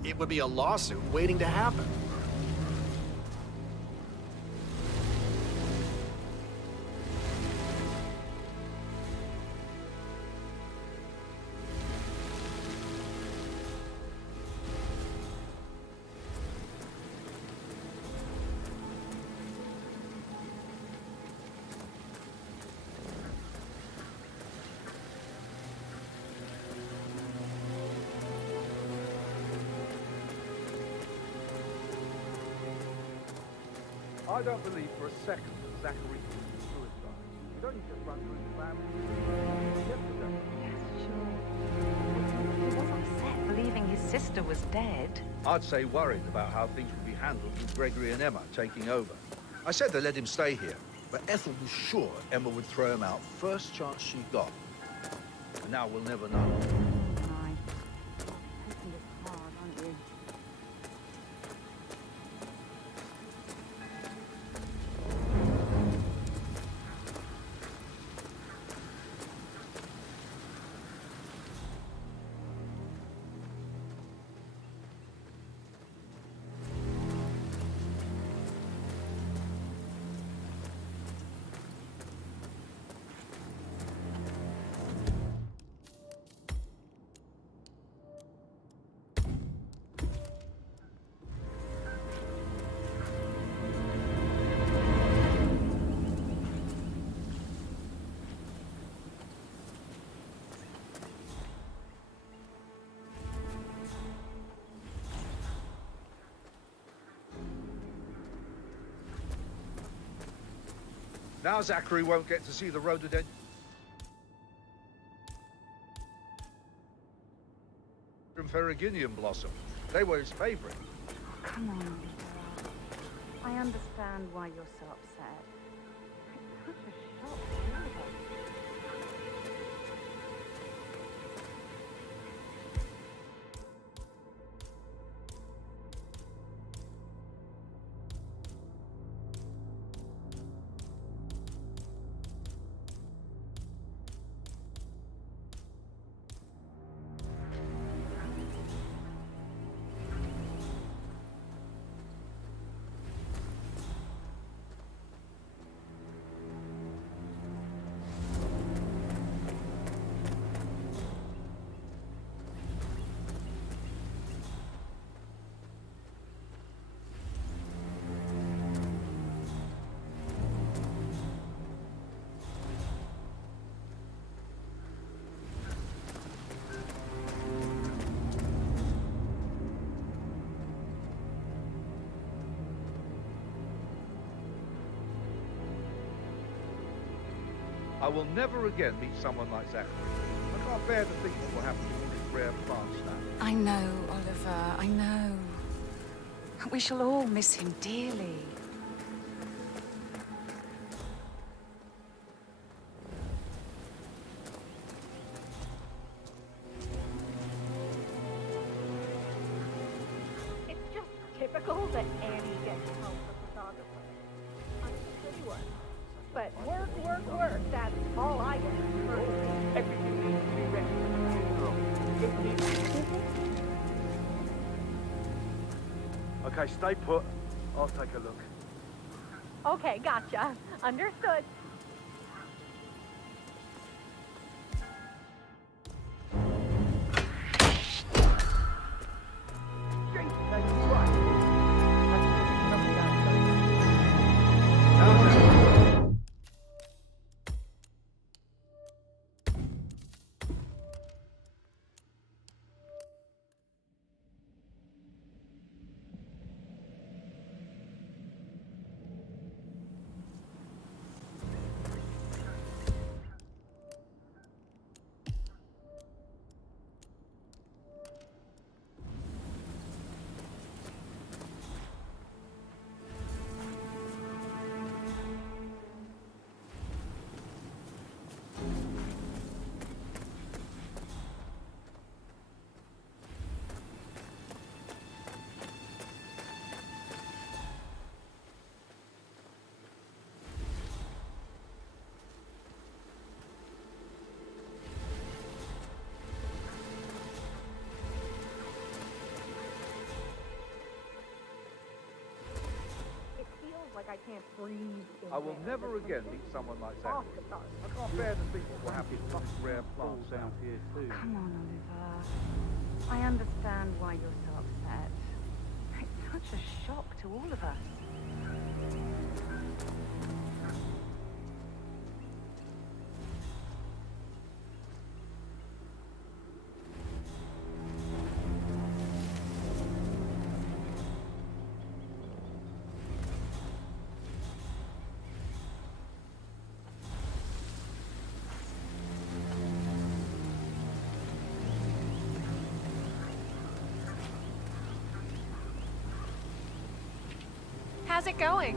it would be a lawsuit waiting to happen. I don't believe for a second that Zachary was suicide. He'd only just run through his family yesterday. Yes, sure. He was upset believing his sister was dead. I'd say worried about how things would be handled with Gregory and Emma taking over. I said to let him stay here, but Ethel was sure Emma would throw him out first chance she got. And now we'll never know. Now Zachary won't get to see the rhododendron ferruginium blossom. They were his favorite. Come on, Lisa. I understand why you're so upset. It's such a shock to all of us. I will never again meet someone like Zachary. I can't bear to think what will happen to all these rare plants now. I know, Oliver, I know. We shall all miss him dearly. It's just typical that Annie gets help from photographer. I'm the pretty one. But work, work, work. That's all I get. Everything needs to be ready for the funeral. It needs... Okay, stay put. I'll take a look. Okay, gotcha. Understood. can't breathe in I will there. never again meet someone like that. Off the dark. I can't bear to think what will happen to such rare plants down here too. Come on, Oliver. I understand why you're so upset. It's such a shock to all of us. How's it going?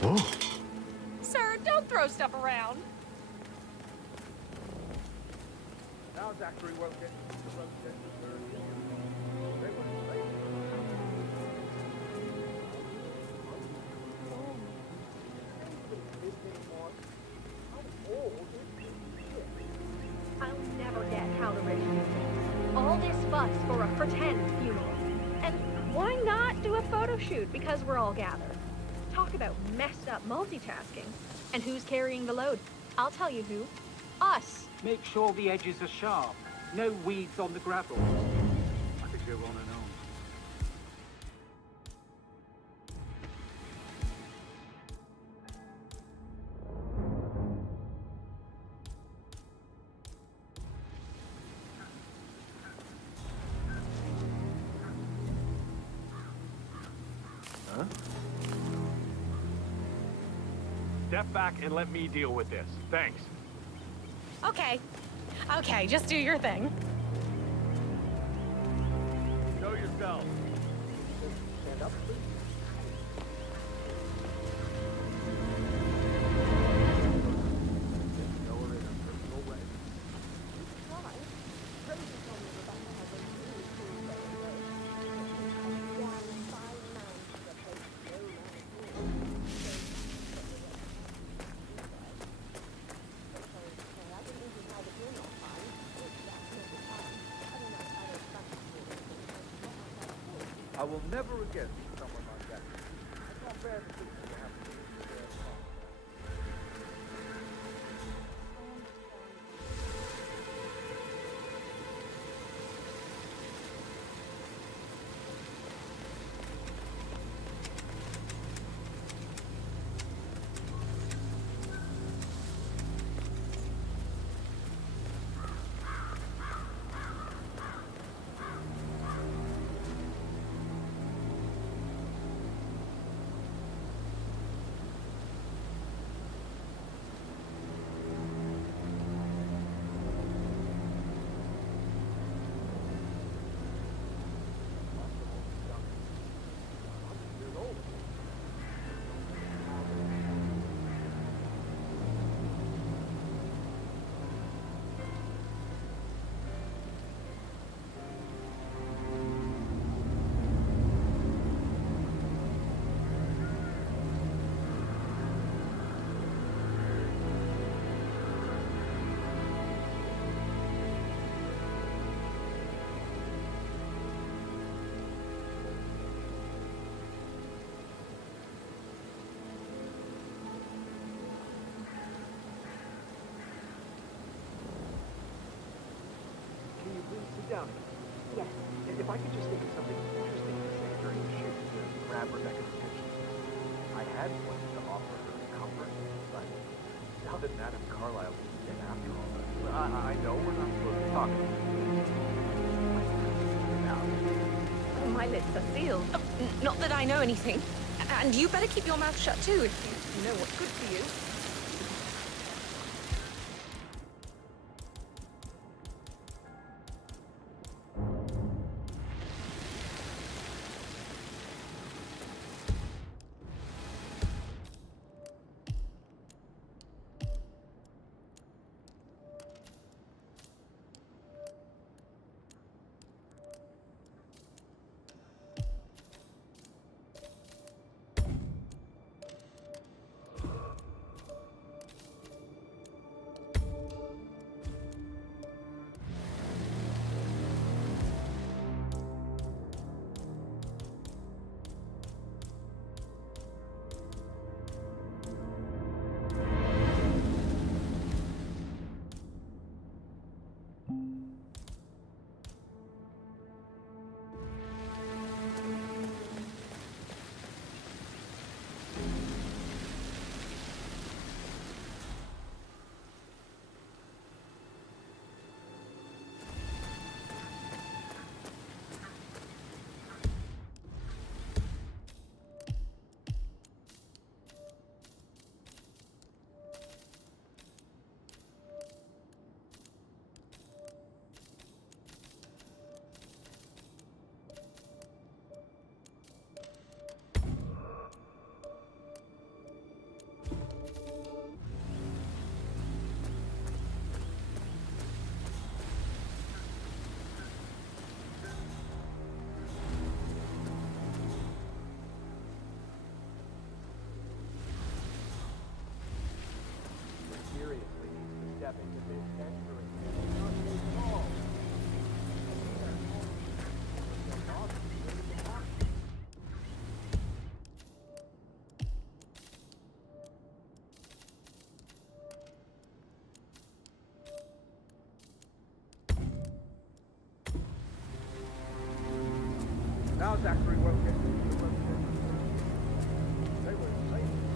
Whoa. Sir, don't throw stuff around. Now Zachary won't get the road set to Thursday. They won't say. I'll never get how the rich do things. All this fuss for a pretend funeral. And why not do a photo shoot because we're all gathered? Talk about messed up multitasking. And who's carrying the load? I'll tell you who. Us. Make sure the edges are sharp. No weeds on the gravel. I could go on and on. Huh? Step back and let me deal with this. Thanks. Okay. Okay, just do your thing. Show yourself. Stand up, please. I will never again meet someone like that. I can't bear to think what will happen to these rare plants. Can you please sit down? Yes. If I could just think of something interesting to say during the shoot to grab Rebecca's attention. I had wanted to offer her comfort, but now that Madame Carlyle is dead after all, I know we're not supposed to talk. My lips are sealed. Not that I know anything. And you better keep your mouth shut too if you know what's good for you. step into this century. Not too tall. Now Zachary won't get to the road. They were safe.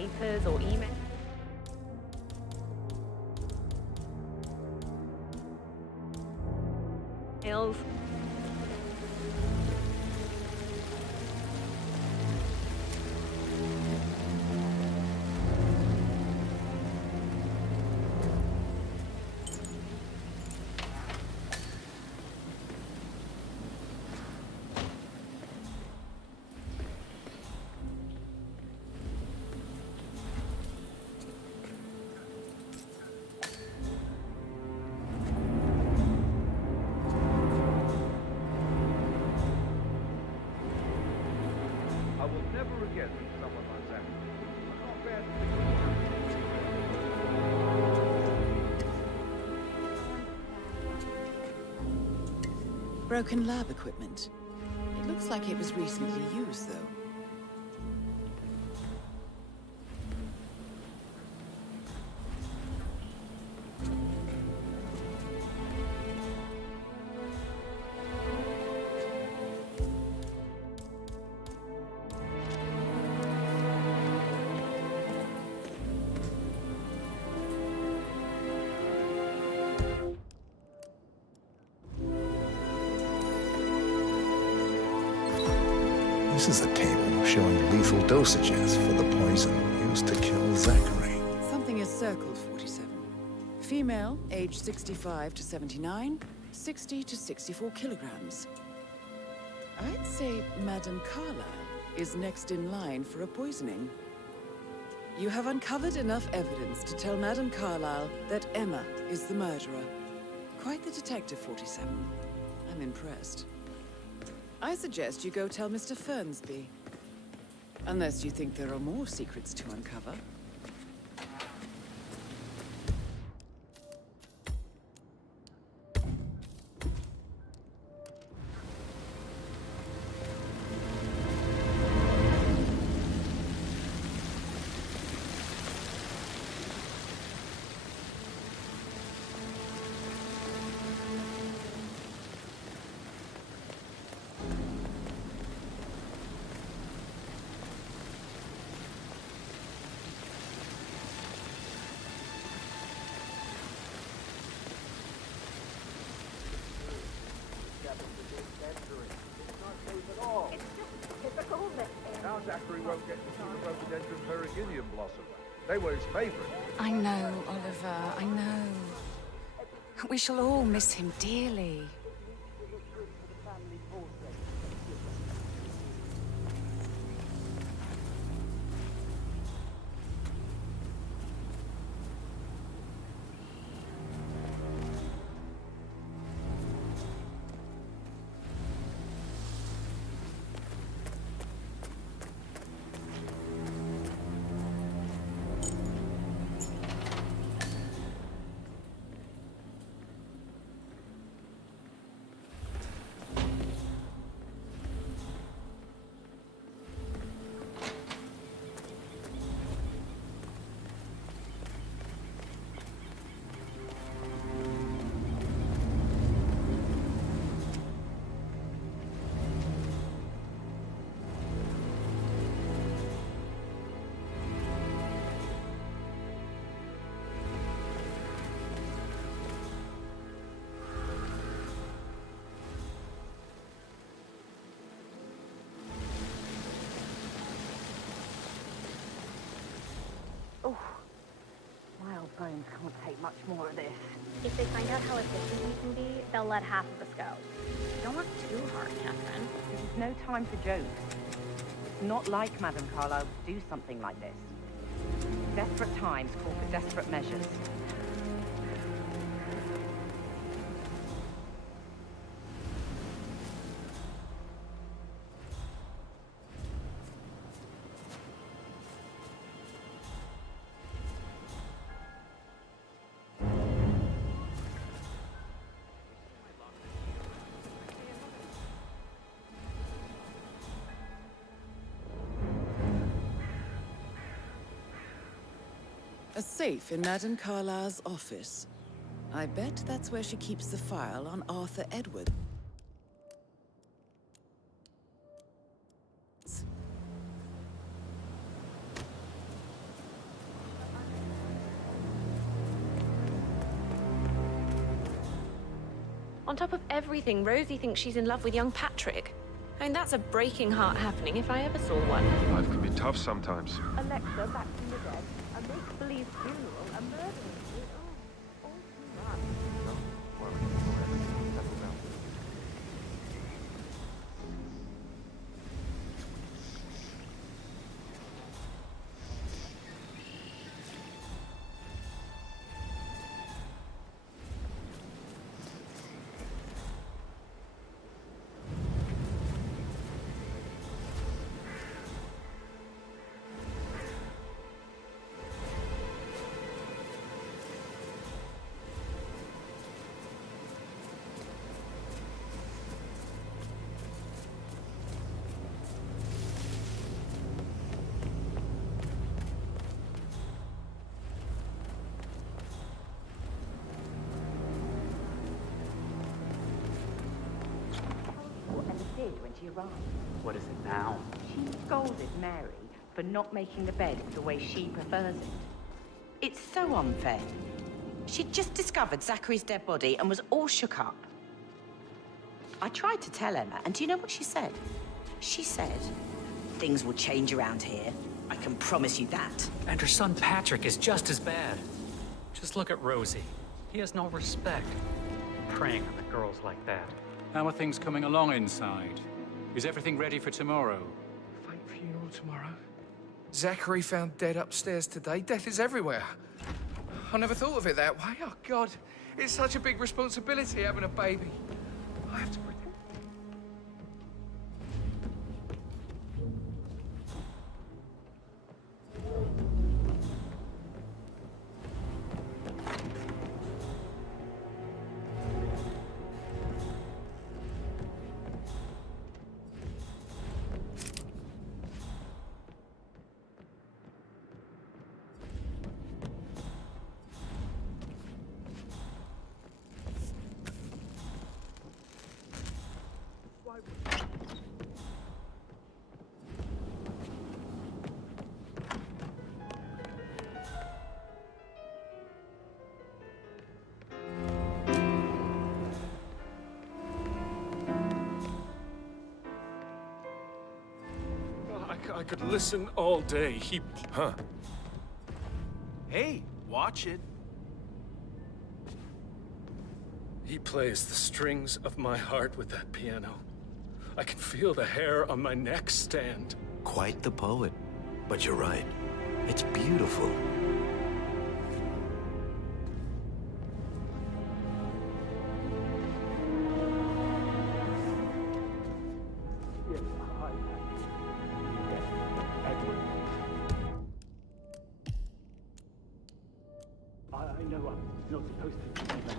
papers or emails. I will never again meet someone like that. It's not fair to Broken lab equipment. It looks like it was recently used, though. This is a table showing lethal dosages for the poison used to kill Zachary. Something is circled, 47. Female, age 65 to 79, 60 to 64 kilograms. I'd say Madame Carlyle is next in line for a poisoning. You have uncovered enough evidence to tell Madame Carlyle that Emma is the murderer. Quite the detective, 47. I'm impressed. I suggest you go tell Mr. Fernsby. Unless you think there are more secrets to uncover. Perugidium blossom. They were his favorite. I know, Oliver, I know. We shall all miss him dearly. Oh, my old bones can't take much more of this. If they find out how efficient you can be, they'll let half of us go. Don't work too hard, Catherine. This is no time for jokes. It's not like Madame Carlyle to do something like this. Desperate times call for desperate measures. A safe in Madame Carlyle's office. I bet that's where she keeps the file on Arthur Edwards. On top of everything, Rosie thinks she's in love with young Patrick. I mean, that's a breaking heart happening if I ever saw one. Life can be tough sometimes. Alexa back from the dead, a make-believe funeral, a murder. Oh, all too much. Don't worry, everything will settle down. What Emma did when she arrived. What is it now? She scolded Mary for not making the bed the way she prefers it. It's so unfair. She'd just discovered Zachary's dead body and was all shook up. I tried to tell Emma, and do you know what she said? She said, "Things will change around here. I can promise you that." And her son Patrick is just as bad. Just look at Rosie. He has no respect. Preying on the girls like that. How are things coming along inside? Is everything ready for tomorrow? Fake funeral tomorrow. Zachary found dead upstairs today. Death is everywhere. I never thought of it that way. Oh, God. It's such a big responsibility having a baby. I have to pretend. I could listen all day. Huh? Hey, watch it. He plays the strings of my heart with that piano. I can feel the hair on my neck stand. Quite the poet. But you're right. It's beautiful. I know I'm not supposed to say that.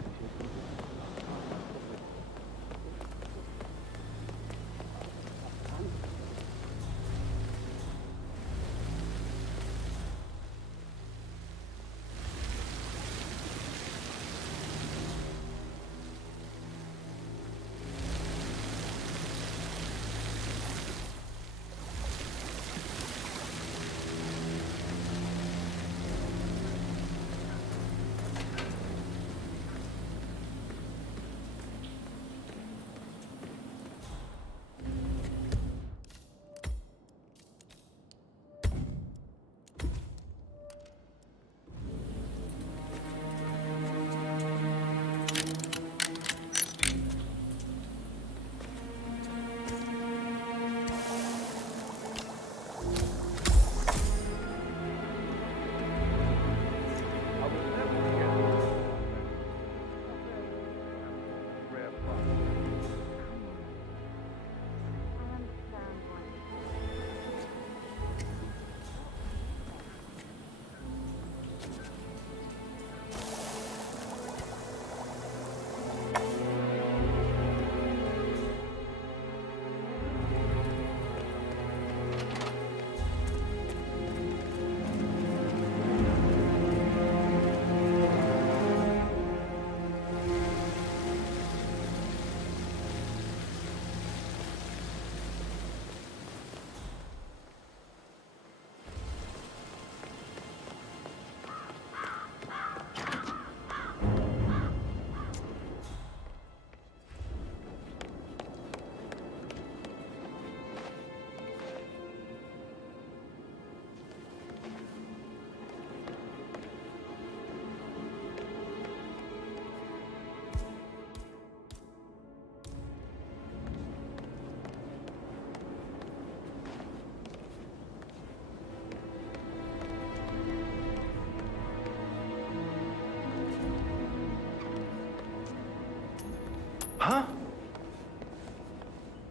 Huh?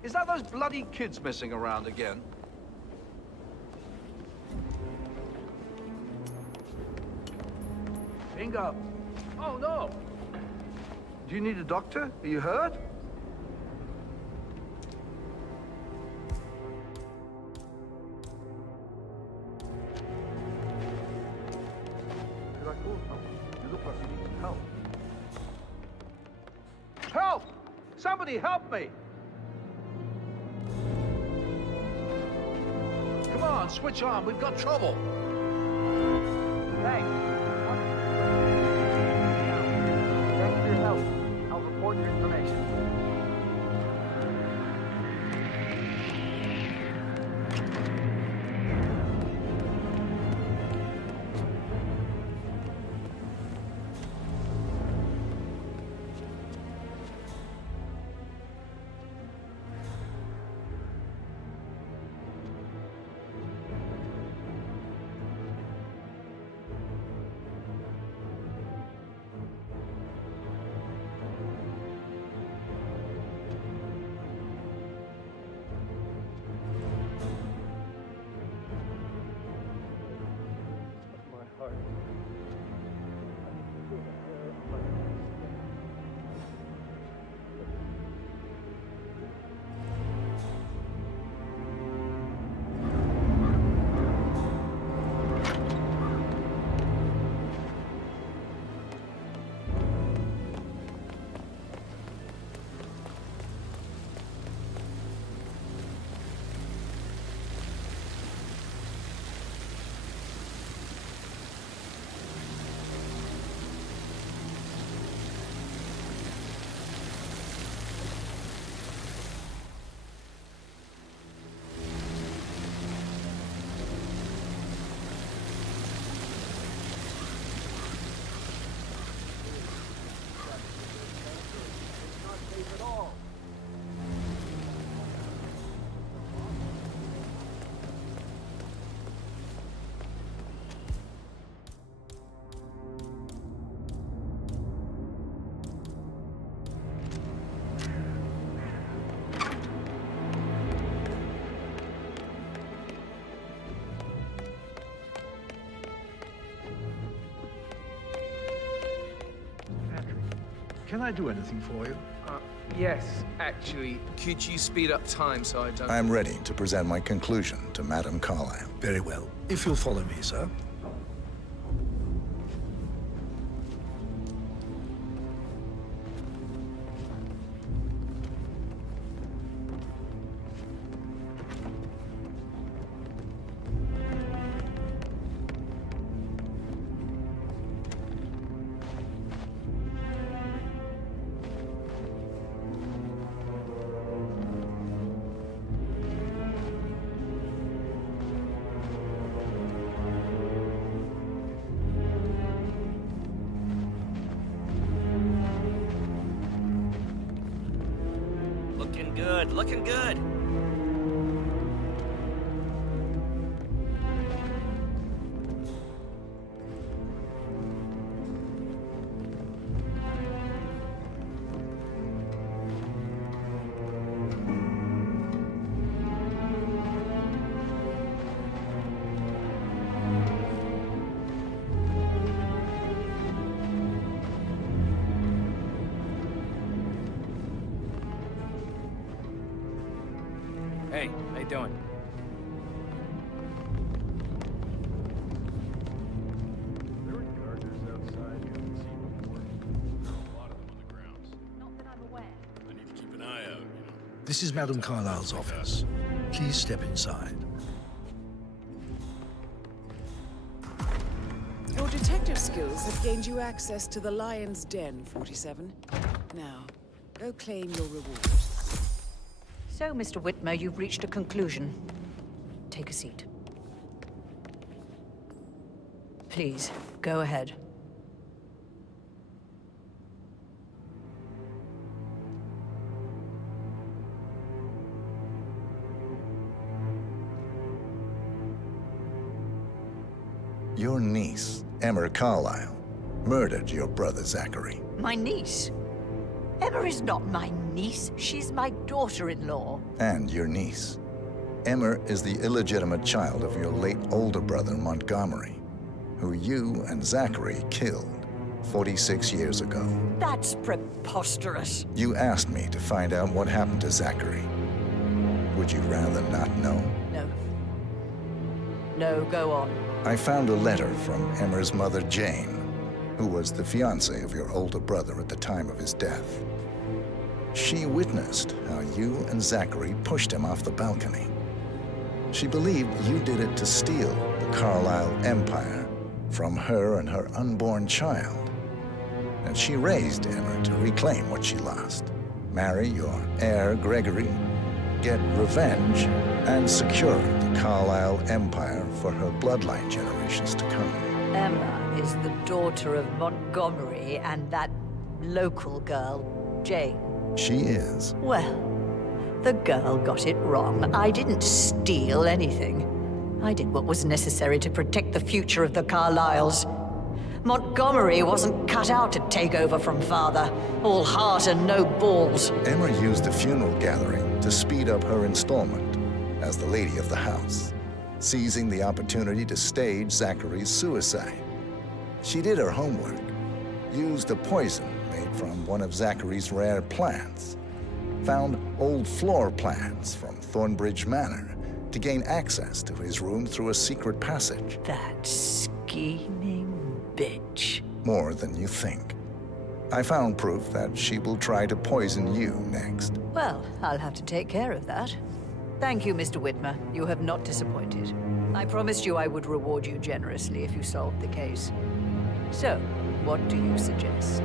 Is that those bloody kids messing around again? Bingo. Oh, no. Do you need a doctor? Are you hurt? Should I call someone? You look like you need some help. Help! Somebody help me! Come on, switch on. We've got trouble. Thanks. Thanks for your help. I'll report your information. Can I do anything for you? Yes, actually. Could you speed up time so I don't... I'm ready to present my conclusion to Madame Carlyle. Very well. If you'll follow me, sir. Looking good, looking good. Hey, how you doing? There are gardeners outside you haven't seen before. There are a lot of them on the grounds. Not that I'm aware. I need to keep an eye out, you know. This is Madame Carlyle's office. Please step inside. Your detective skills have gained you access to the Lion's Den, 47. Now, go claim your reward. So, Mr. Whitmer, you've reached a conclusion. Take a seat. Please, go ahead. Your niece, Emma Carlyle, murdered your brother Zachary. My niece? Emma is not my niece. She's my daughter-in-law. And your niece. Emma is the illegitimate child of your late older brother Montgomery, who you and Zachary killed 46 years ago. That's preposterous. You asked me to find out what happened to Zachary. Would you rather not know? No. No, go on. I found a letter from Emma's mother, Jane, who was the fiancée of your older brother at the time of his death. She witnessed how you and Zachary pushed him off the balcony. She believed you did it to steal the Carlyle empire from her and her unborn child. And she raised Emma to reclaim what she lost. Marry your heir, Gregory, get revenge, and secure the Carlyle empire for her bloodline generations to come. Emma is the daughter of Montgomery and that local girl, Jane. She is. Well, the girl got it wrong. I didn't steal anything. I did what was necessary to protect the future of the Carlyles. Montgomery wasn't cut out to take over from father. All heart and no balls. Emma used the funeral gathering to speed up her installment as the lady of the house, seizing the opportunity to stage Zachary's suicide. She did her homework, used a poison made from one of Zachary's rare plants, found old floor plans from Thornbridge Manor to gain access to his room through a secret passage. That scheming bitch. More than you think. I found proof that she will try to poison you next. Well, I'll have to take care of that. Thank you, Mr. Whitmer. You have not disappointed. I promised you I would reward you generously if you solved the case. So, what do you suggest?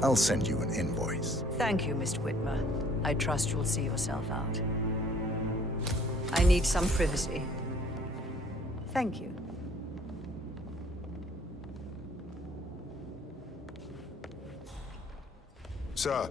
I'll send you an invoice. Thank you, Mr. Whitmer. I trust you'll see yourself out. I need some privacy. Thank you. Sir.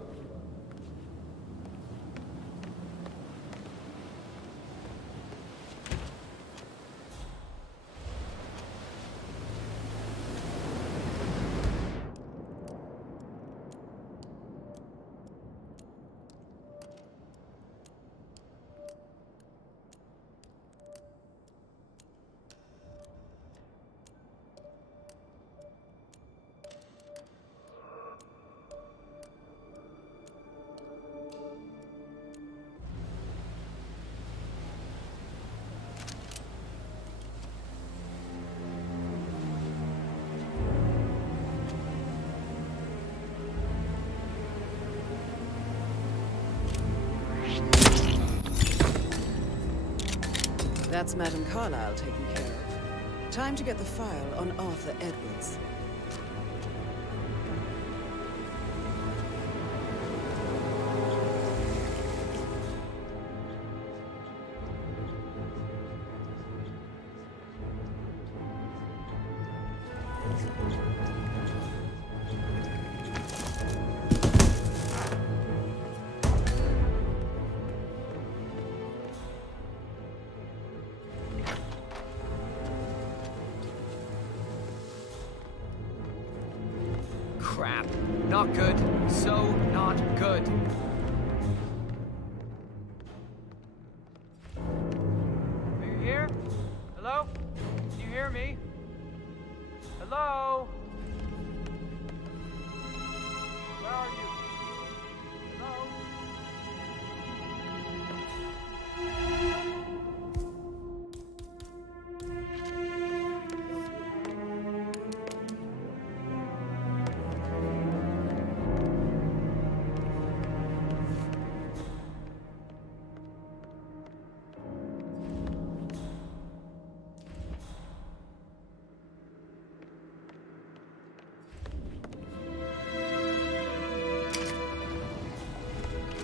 That's Madame Carlyle taken care of. Time to get the file on Arthur Edwards. Crap. Not good. So not good. Are you here? Hello? Can you hear me? Hello? Where are you? Hello?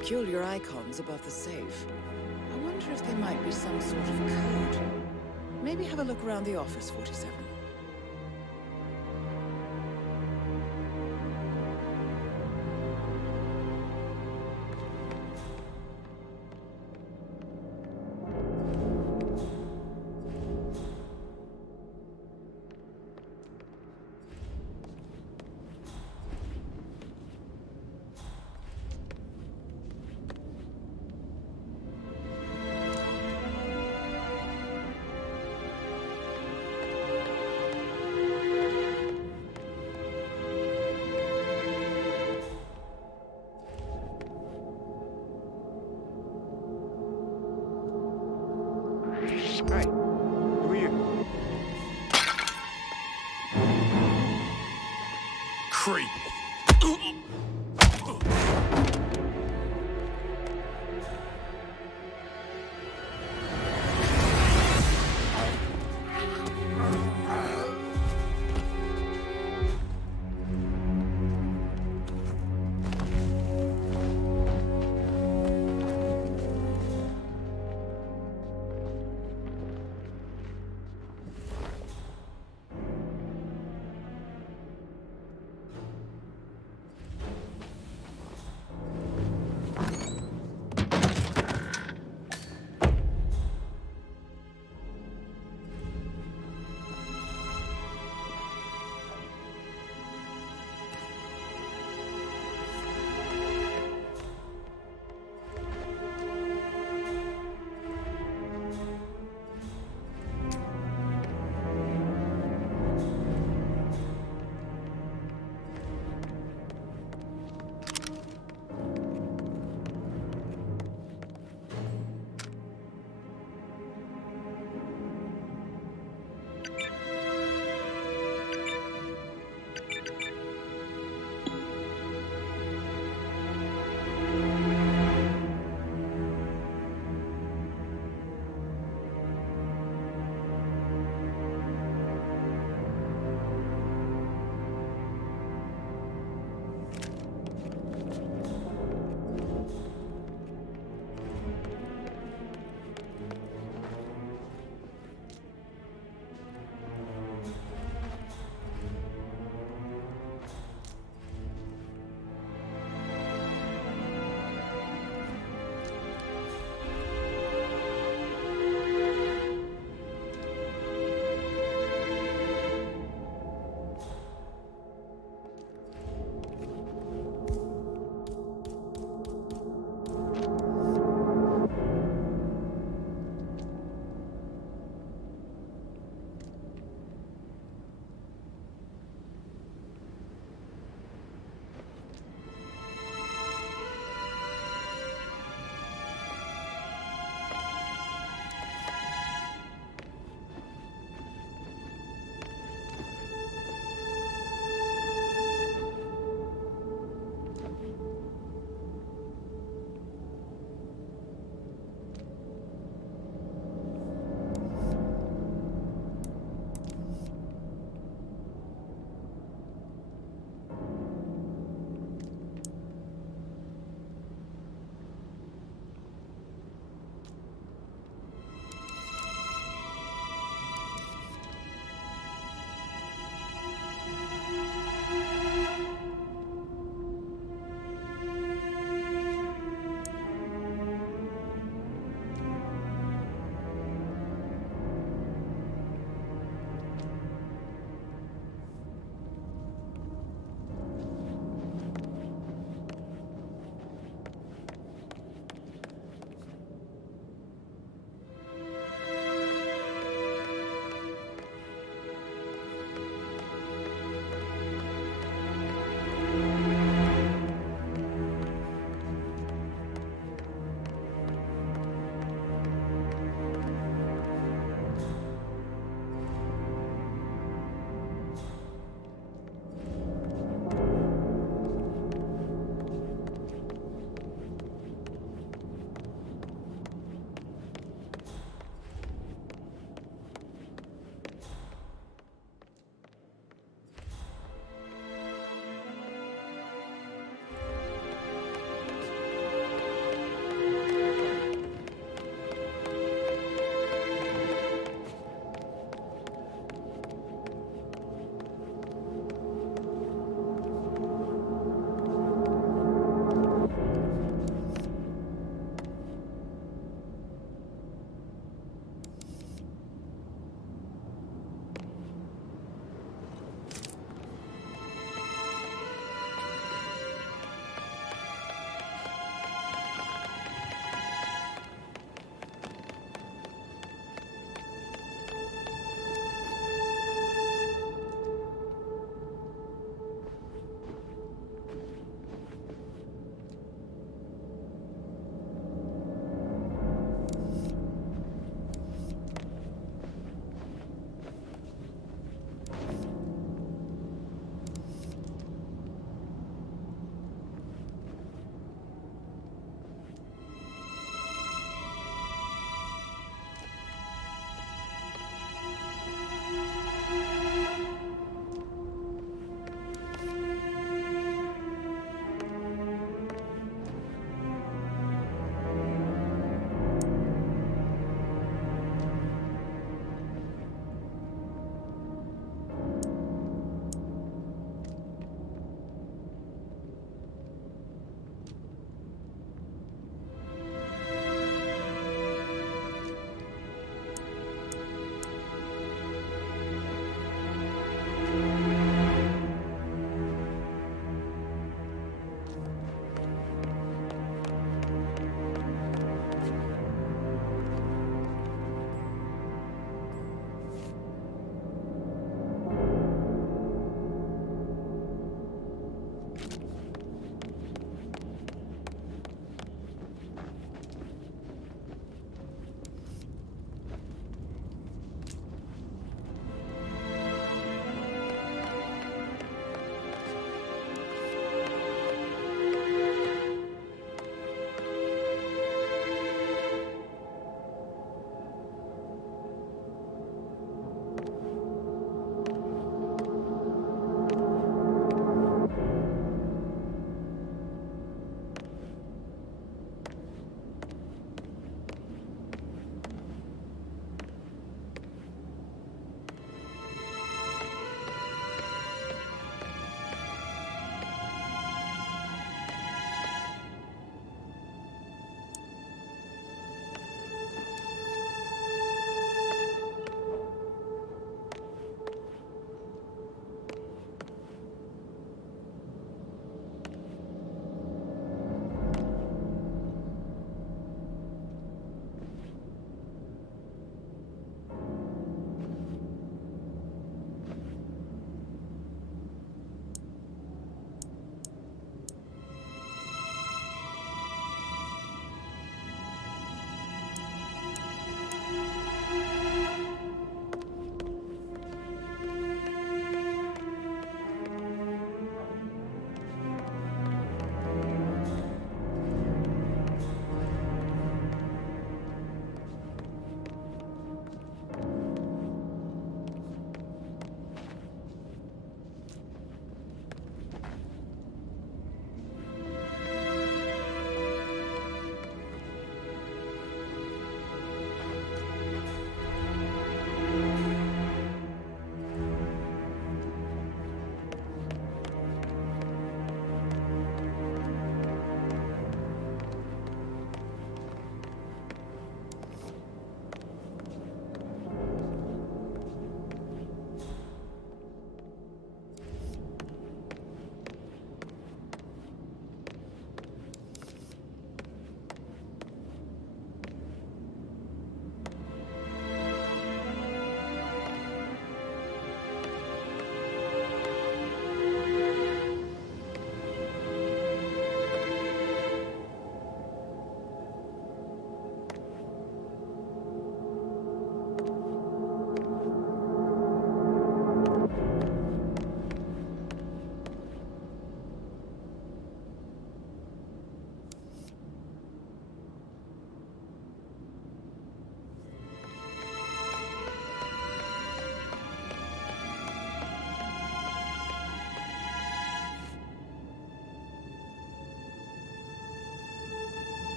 Peculiar icons above the safe. I wonder if there might be some sort of code. Maybe have a look around the office, 47. Hey, who are you? Creep.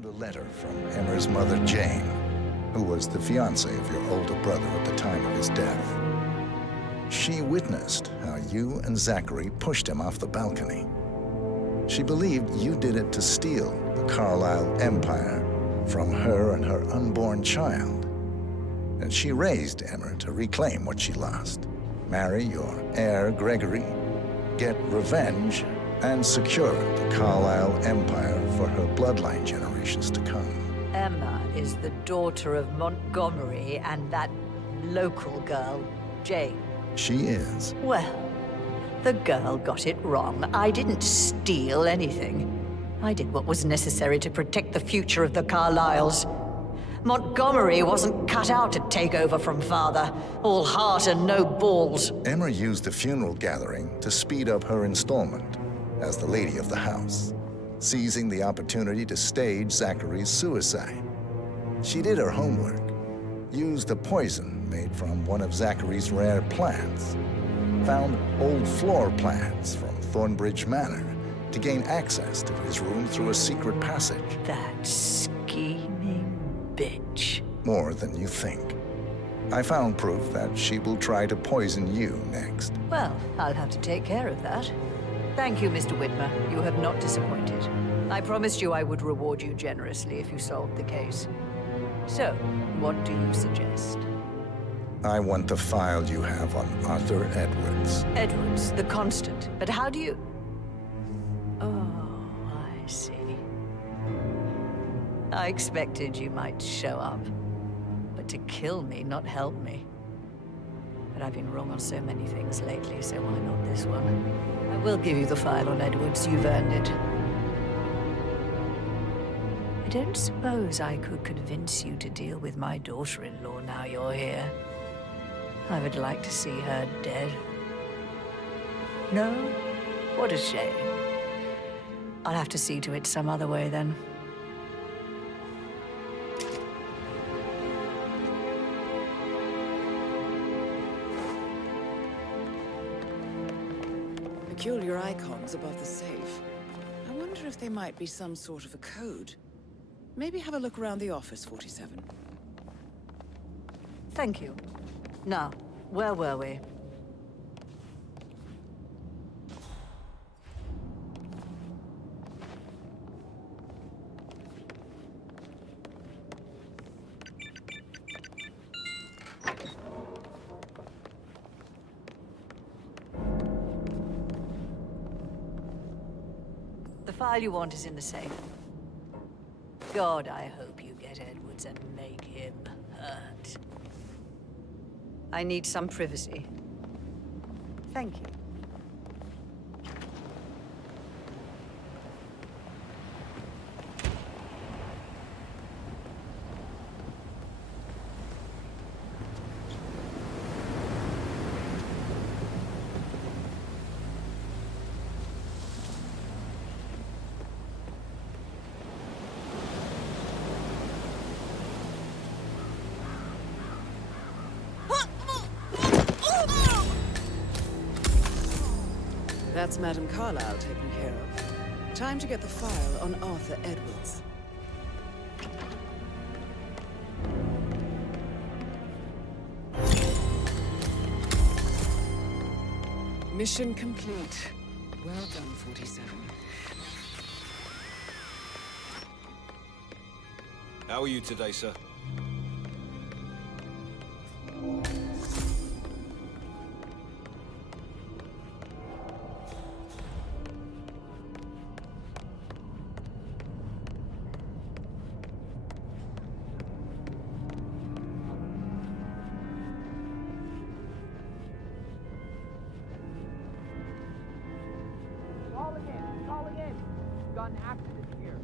found a letter from Emmer's mother, Jane, who was the fiancée of your older brother at the time of his death. She witnessed how you and Zachary pushed him off the balcony. She believed you did it to steal the Carlisle empire from her and her unborn child. And she raised Emmer to reclaim what she lost, marry your heir, Gregory, get revenge, and secure the Carlisle empire for her bloodline generations to come. Emma is the daughter of Montgomery and that local girl, Jane. She is. Well, the girl got it wrong. I didn't steal anything. I did what was necessary to protect the future of the Carlyles. Montgomery wasn't cut out to take over from father. All heart and no balls. Emma used the funeral gathering to speed up her installment as the lady of the house, seizing the opportunity to stage Zachary's suicide. She did her homework, used a poison made from one of Zachary's rare plants, found old floor plans from Thornbridge Manor to gain access to his room through a secret passage. That scheming bitch. More than you think. I found proof that she will try to poison you next. Well, I'll have to take care of that. Thank you, Mr. Whitmer. You have not disappointed. I promised you I would reward you generously if you solved the case. So, what do you suggest? I want the file you have on Arthur Edwards. Edwards, the constant. But how do you... Oh, I see. I expected you might show up. But to kill me, not help me. But I've been wrong on so many things lately, so why not this one? I will give you the file on Edwards. You've earned it. I don't suppose I could convince you to deal with my daughter-in-law now you're here. I would like to see her dead. No? What a shame. I'll have to see to it some other way, then. Peculiar icons above the safe. I wonder if they might be some sort of a code. Maybe have a look around the office, 47. Thank you. Now, where were we? The file you want is in the safe. God, I hope you get Edwards and make him hurt. I need some privacy. Thank you. That's Madame Carlisle taken care of. Time to get the file on Arthur Edwards. Mission complete. Well done, 47. How are you today, sir? Calling in. Got an accident here.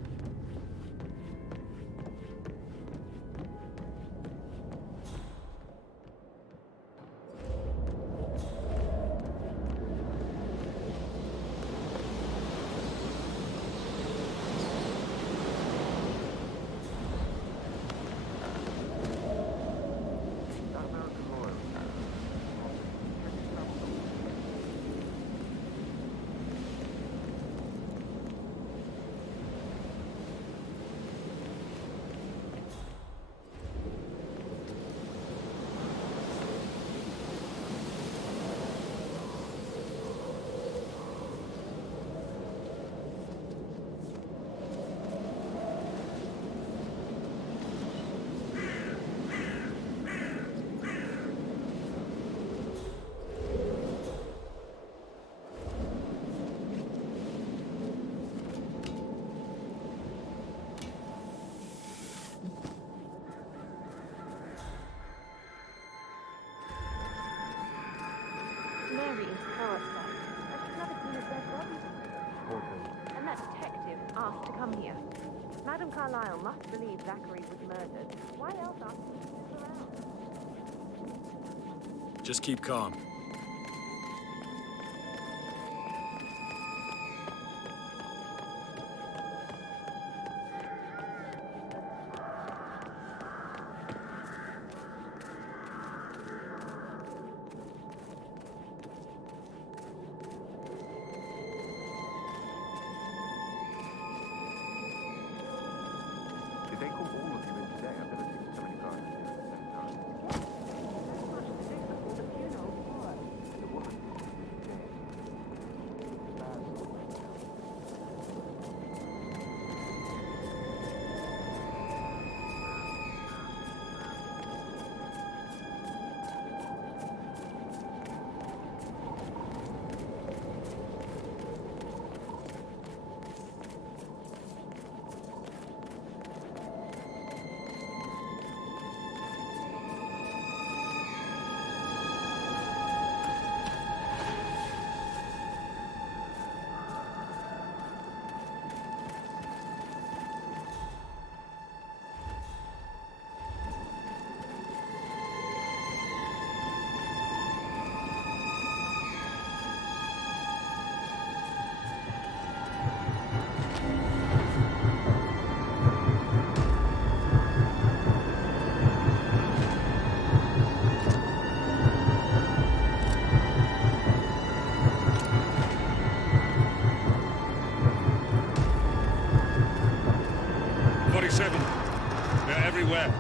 Carlyle must believe Zachary was murdered. Why else ask him to stick around? Just keep calm. Did they call all of you in today? I've never seen so many guards here at the same time. The woman is dead. Bad sort of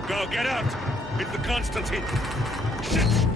Go, get out! It's the Constantine! Shit!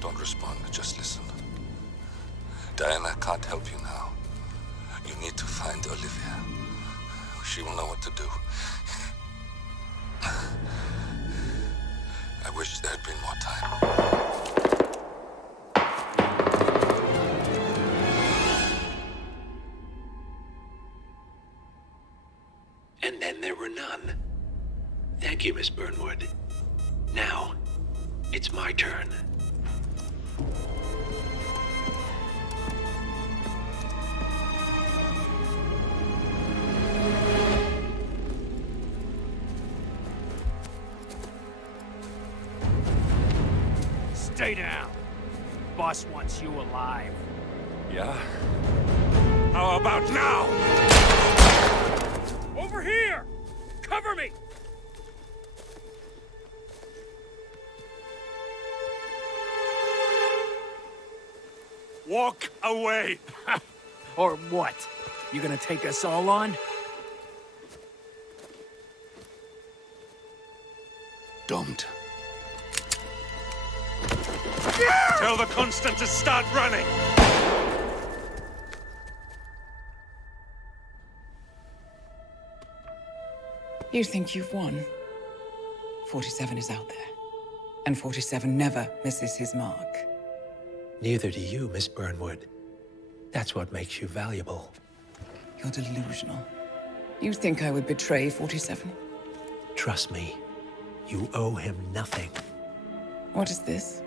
Don't respond, just listen. Diana can't help you now. You need to find Olivia. She will know what to do. I wish there had been more time. And then there were none. Thank you, Miss Burnwood. Now, it's my turn. Stay down. Boss wants you alive. Yeah? How about now? Over here! Cover me! Walk away! Or what? You gonna take us all on? Don't. Tell the Constant to start running! You think you've won? 47 is out there. And 47 never misses his mark. Neither do you, Miss Burnwood. That's what makes you valuable. You're delusional. You think I would betray 47? Trust me, You owe him nothing. What is this?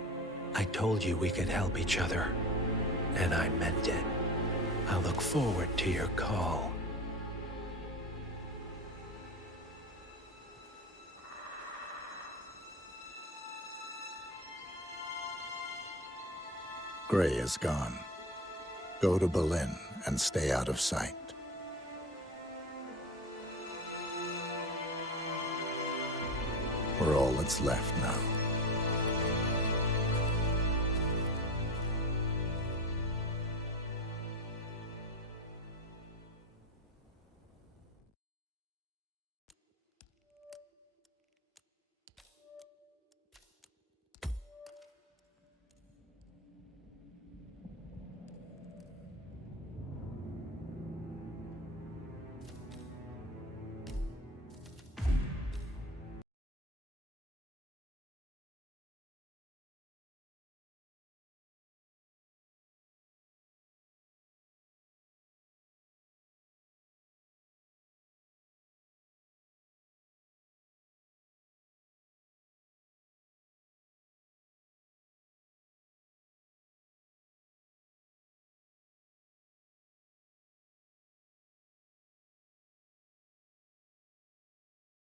I told you we could help each other, and I meant it. I look forward to your call. Gray is gone. Go to Berlin and stay out of sight. We're all that's left now.